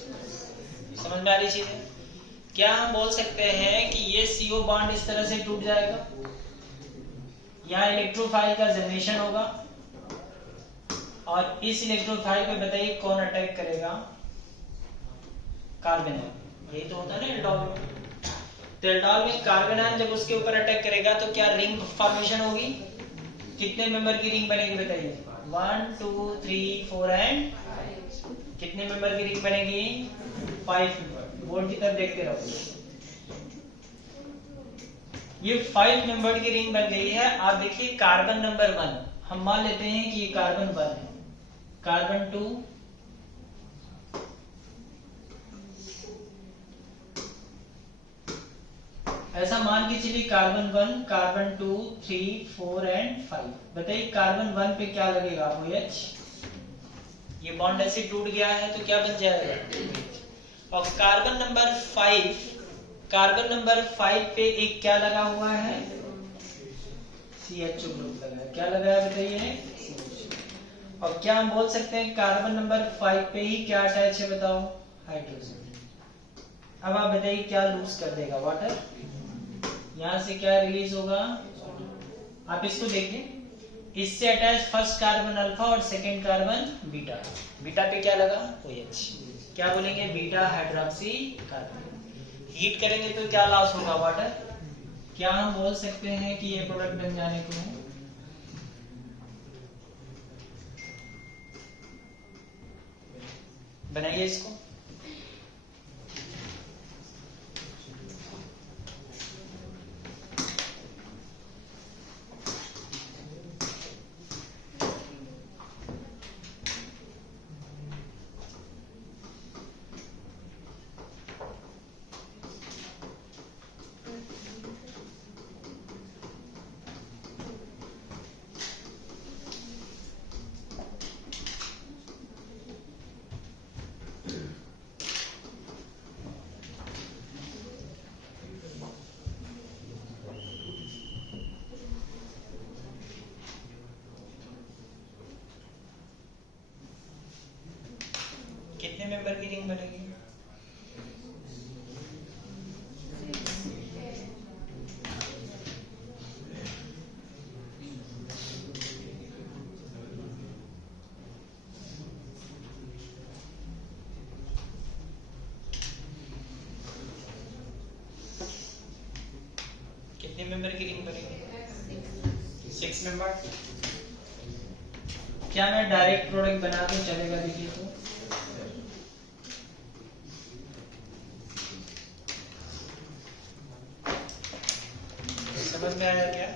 समझ में आ रही चीज है? क्या हम बोल सकते हैं कि ये CO बॉन्ड इस तरह से टूट जाएगा, यहाँ इलेक्ट्रोफाइल का जनरेशन होगा, और इस इलेक्ट्रोफाइल पे बताइए कौन अटैक करेगा? कार्बन। यही तो होता है ना एल्डोल में। तो एल्डोल में कार्बन आयन जब उसके ऊपर अटैक करेगा तो क्या रिंग फॉर्मेशन होगी? कितने मेंबर की रिंग बनेगी बताइए? 1 2 3 4 एंड कितने मेंबर की रिंग बनेगी? 5 मेंबर। बोर्ड की तरफ देखते रहो। ये 5 मेंबर की रिंग बन गई है। आप देखिए कार्बन नंबर 1 हम मान लेते हैं कि ये कार्बन 1 है, कार्बन 2, ऐसा मान के चलिए कार्बन 1, कार्बन 2, 3, 4 एंड 5। बताइए कार्बन 1 पे क्या लगेगा? OH। ये बॉन्ड ऐसे टूट गया है तो क्या बन जाएगा? और कार्बन नंबर 5, कार्बन नंबर 5 पे एक क्या लगा हुआ है? CHO ग्रुप लगा है। क्या लगा है बताइए? CHO। और क्या हम बोल सकते हैं कार्बन नंबर 5 पे ही क्या अटैच है बताओ? हाइड्रोजन। अब आप बताइए क्या लूज कर देगा? वाटर। यहां से क्या रिलीज होगा? आप इसको देखिए, इससे अटैच फर्स्ट कार्बन अल्फा और सेकंड कार्बन बीटा। बीटा पे क्या लगा? OH। क्या बोलेंगे? Beta hydroxy carbon. हीट करेंगे तो क्या लॉस होगा? वाटर। क्या हम बोल सकते हैं कि ये प्रोडक्ट बन जाने को है? बनाइए इसको। कितने मेंबर की रिंग बनेगी? कितने मेंबर की रिंग बनेगी? 6 मेंबर। क्या मैं डायरेक्ट प्रोडक्ट बना दूं चलेगा? देखिए तो समझ में आया क्या?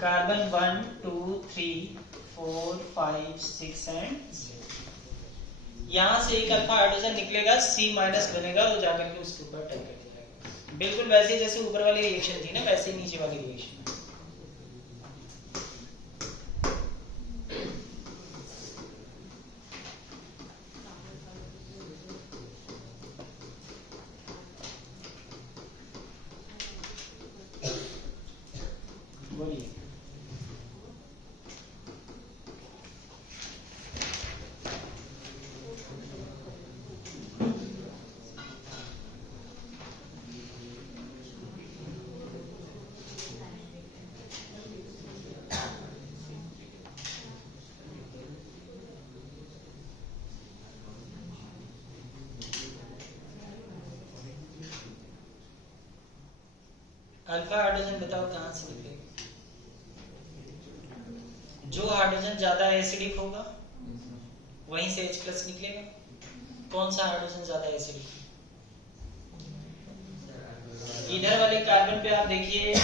कार्बन 1 2 3 4 5 6 एंड यहां से एक अल्फा हाइड्रोजन निकलेगा, C- बनेगा तो जाकर के उसके ऊपर अटैक कर जाएगा। बिल्कुल वैसे जैसे ऊपर वाली रिएक्शन थी ना, वैसे ही नीचे वाली रिएक्शन। बोलिए। अल्फा हाइड्रोजन बताओ कहाँ से निकलेगा? जो हाइड्रोजन ज्यादा एसिडिक होगा वहीं से H प्लस निकलेगा। कौन सा हाइड्रोजन ज्यादा एसिडिक? इधर वाले कार्बन पे आप देखिए,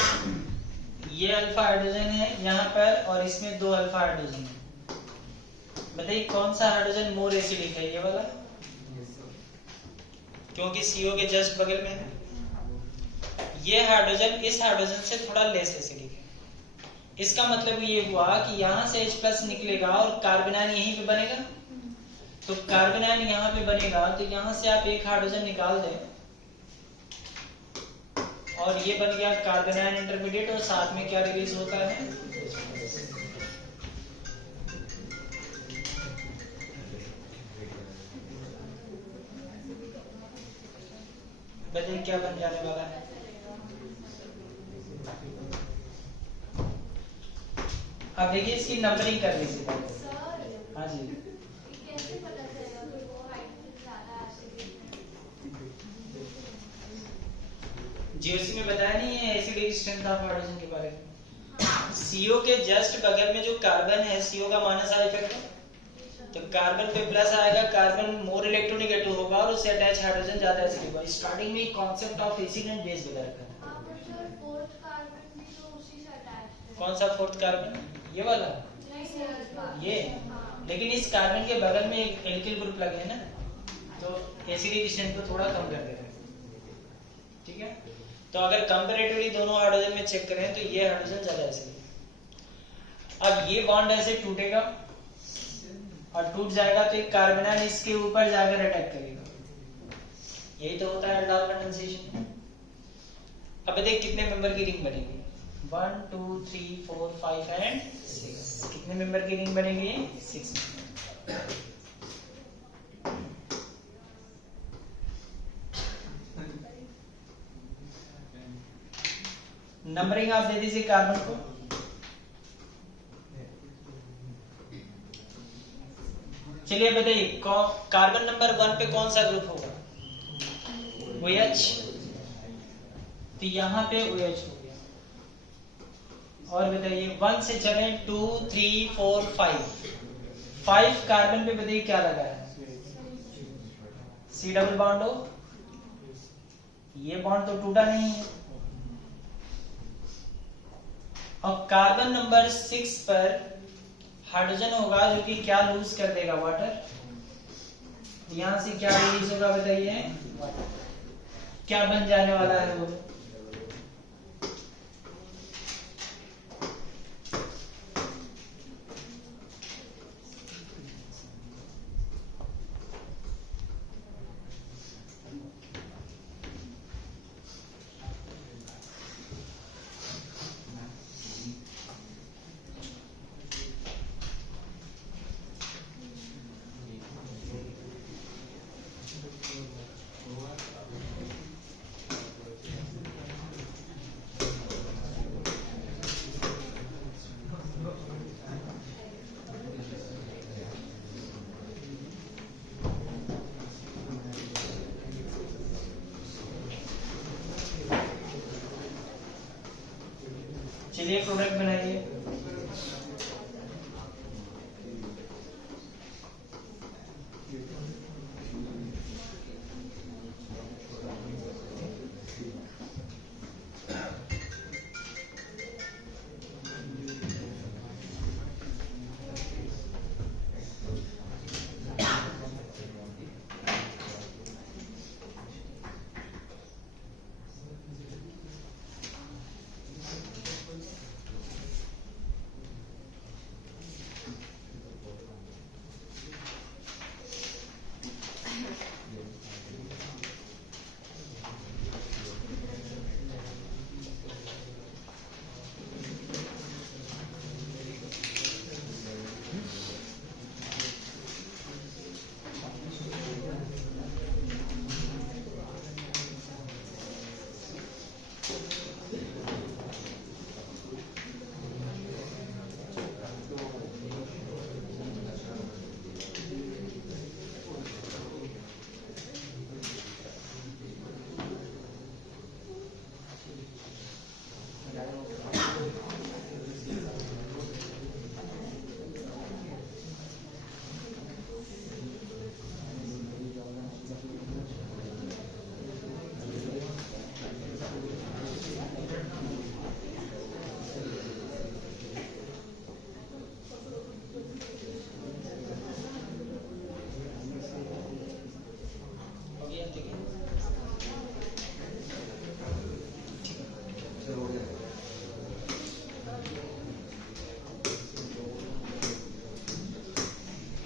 ये अल्फा हाइड्रोजन है यहाँ पर और इसमें 2 अल्फा हाइड्रोजन है। बताइए कौन सा हाइड्रोजन मोर एसिडिक है? ये वाला, क्योंकि CO के जस्ट बगल में है। ये हाइड्रोजन इस हाइड्रोजन से थोड़ा लेस एसिडिक है। इसका मतलब ये हुआ कि यहाँ से H प्लस निकलेगा और कार्बन आयन यहीं पे बनेगा। तो कार्बन आयन यहाँ पे बनेगा, तो यहाँ से आप एक हाइड्रोजन निकाल दें और ये बन गया कार्बन आयन इंटरमीडिएट, और साथ में क्या रिलीज होता है? बताइए क्या बन जाने वाला है? अब देखिए इसकी नंबरिंग कर लीजिए। हाँ जी, कैसे पता चलेगा कि वो हाइड्रोजन ज्यादा एसिडिक है? जीओसी में बताया नहीं है एसिडिक स्ट्रेंथ ऑफ हाइड्रोजन के बारे में। CO के जस्ट बगल में जो कार्बन है, CO का माइनस आ इफेक्ट है, तो कार्बन पे प्लस आएगा, कार्बन मोर इलेक्ट्रोनेगेटिव होगा और उससे अटैच हाइड्रोजन ज्यादा एसिडिक होगा। स्टार्टिंग में concept of acid and base बता रखा है। हाँ, पर सर फोर्थ कार्बन भी तो उसी से अटैच्ड है। कौन सा फोर्थ कार्बन? ये वाला? नहीं सर, ये, लेकिन इस कार्बन के बगल में एक एल्किल ग्रुप लगे है ना, तो एसिडिक स्ट्रेंथ को थोड़ा कम कर देता है। ठीक है, तो अगर कंपैरेटिवली दोनों हाइड्रोजन में चेक करें तो ये हाइड्रोजन ज्यादा एसिडिक है। अब ये बॉन्ड ऐसे टूटेगा और टूट जाएगा तो एक कार्बन आयन इसके ऊपर जाकर अटैक करेगा। यही तो होता है एल्डाल कंडेंसेशन। अब देखिए कितने मेंबर की रिंग बनेगी? 1 2 3 4 5 एंड 6। कितने मेंबर की रिंग बनेगी? 6। नंबरिंग आप दे दीजिए कार्बन को। चलिए बताइए कार्बन नंबर 1 पे कौन सा ग्रुप होगा? OH, तो यहाँ पे OH हो गया। और बताइए 1 से चले 2 3 4 5 कार्बन पे बताइए क्या लगा है? C डबल बॉन्ड हो, ये बॉन्ड तो टूटा नहीं है। और कार्बन नंबर 6 पर हाइड्रोजन होगा जो कि क्या लूज कर देगा? वाटर। यहां से क्या रिलीज होगा बताइए? क्या बन जाने वाला है वो? चलिए प्रोडक्ट बनाइए।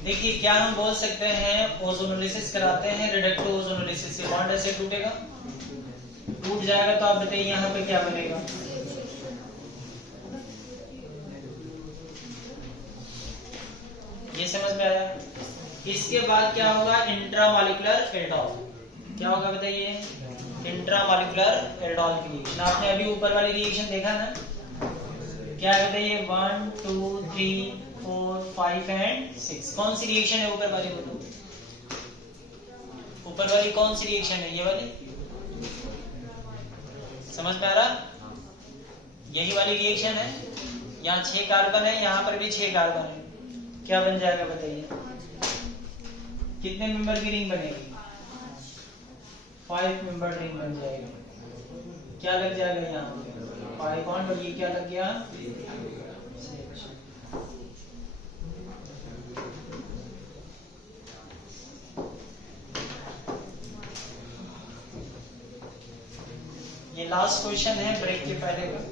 देखिए क्या हम बोल सकते हैं, ओजोनोलिसिस कराते हैं, रिडक्टिव ओजोनोलिसिस से बॉन्ड ऐसे टूटेगा, टूट जाएगा तो आप बताइए यहाँ पे क्या बनेगा? ये समझ में आया? इसके बाद क्या होगा? Intramolecular aldol. क्या होगा बताइए? इंट्रामॉलिक्यूलर एल्डोल की रिएक्शन। आपने अभी ऊपर वाली रिएक्शन देखा ना, क्या बताइए? 1 2 3 4 5 एंड 6। कौन सी रिएक्शन है ऊपर वाली? बोलो, ऊपर वाली कौन सी रिएक्शन है? ये वाली समझ में आ रहा? यही वाली रिएक्शन है। यहाँ 6 कार्बन है, यहाँ पर भी 6 कार्बन है। क्या बन जाएगा बताइए? कितने मेंबर की रिंग बनेगी? 5 मेंबर रिंग बन जाएगी। क्या लग जाएगा यहाँ पे? 5 बॉन्ड, और ये क्या लग गया? ये लास्ट क्वेश्चन है ब्रेक के पहले का।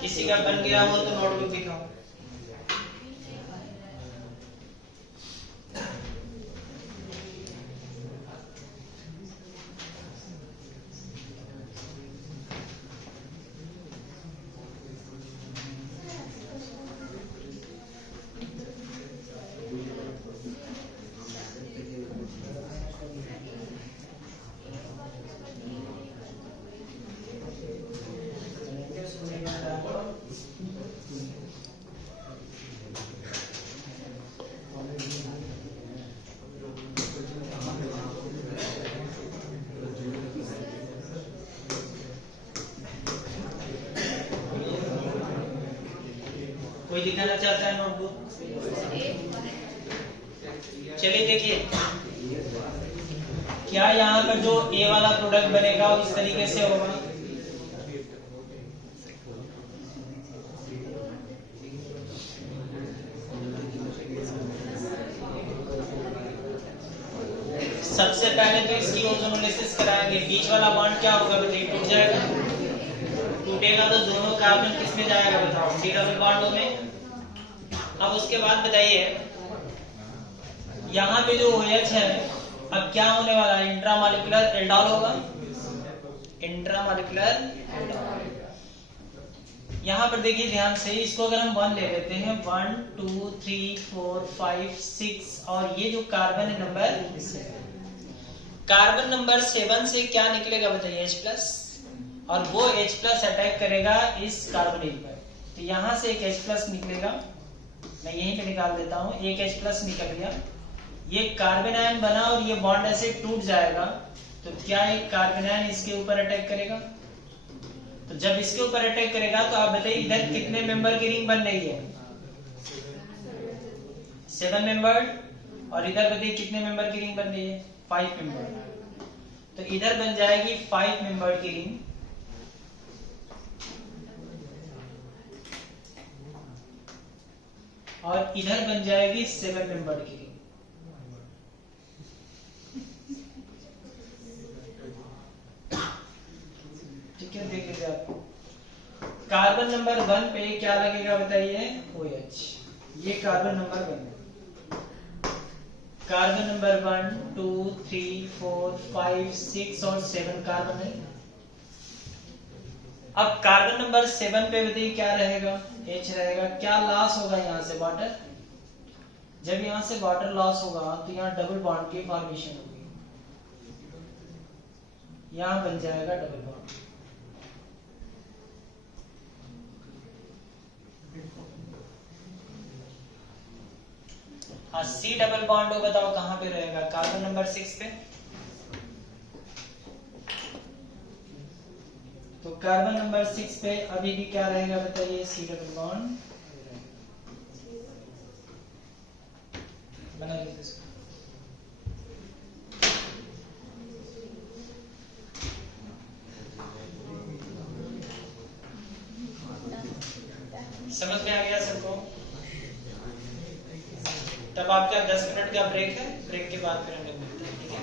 किसी का बन गया हो तो नोटबुक दिखाओ। कोई दिखाना चाहता है नोटबुक? चलिए देखिए, क्या यहाँ पर जो ए वाला प्रोडक्ट बनेगा इस तरीके से होगा। सबसे पहले तो इसकी ओजोनोलिसिस कराएंगे। बीच वाला बॉन्ड क्या होगा बताइए? टूट जाएगा। टूटेगा तो दोनों कार्बन किसमें जाएगा बताओ? डी डबल बॉन्डों में। अब उसके बाद बताइए, यहाँ पे जो OH है अब क्या होने वाला है? इंट्रामॉलिक्यूलर एल्डोल होगा। Intramolecular aldol. यहाँ पर देखिए ध्यान से, इसको अगर हम 1 ले लेते हैं, 1 2 3 4 5 6, और ये जो कार्बन है नंबर 7, कार्बन नंबर 7 से क्या निकलेगा बताइए? H+, और वो H+ अटैक करेगा इस कार्बोनिल पर, तो यहाँ से एक H+ निकलेगा। मैं यहीं पे निकाल देता हूँ, एक H+ निकल गया। ये कार्बन आयन बना और ये बॉन्ड ऐसे टूट जाएगा, तो क्या एक कार्बन आयन इसके ऊपर अटैक करेगा? तो जब इसके ऊपर अटैक करेगा तो आप बताइए इधर कितने मेंबर की रिंग बन रही है? 7 मेंबर्ड, और इधर बताइए कितने मेंबर की रिंग बन रही है? 5 मेंबर। तो इधर बन जाएगी 5 मेंबर की रिंग, और इधर बन जाएगी 7 मेंबर की रिंग। ठीक है, देख लीजिए आप। कार्बन नंबर 1 पे क्या लगेगा बताइए? OH। ये कार्बन नंबर 1। कार्बन नंबर 1 2 3 4 5 6 और 7 कार्बन है। अब कार्बन नंबर 7 पे बताइए क्या रहेगा? H रहेगा। क्या लॉस होगा यहाँ से? वाटर। जब यहाँ से वाटर लॉस होगा तो यहाँ डबल बॉन्ड की फॉर्मेशन होगी, यहाँ बन जाएगा डबल बॉन्ड। हाँ, C डबल बॉन्ड हो, बताओ कहाँ पे रहेगा? कार्बन नंबर 6 पे। तो कार्बन नंबर 6 पे अभी भी क्या रहेगा बताइए? C डबल बॉन्ड बना लीजिए इसको। समझ में आ गया सबको? तब आपका 10 मिनट का ब्रेक है, ब्रेक के बाद फिर हम लोग मिलते हैं, ठीक है?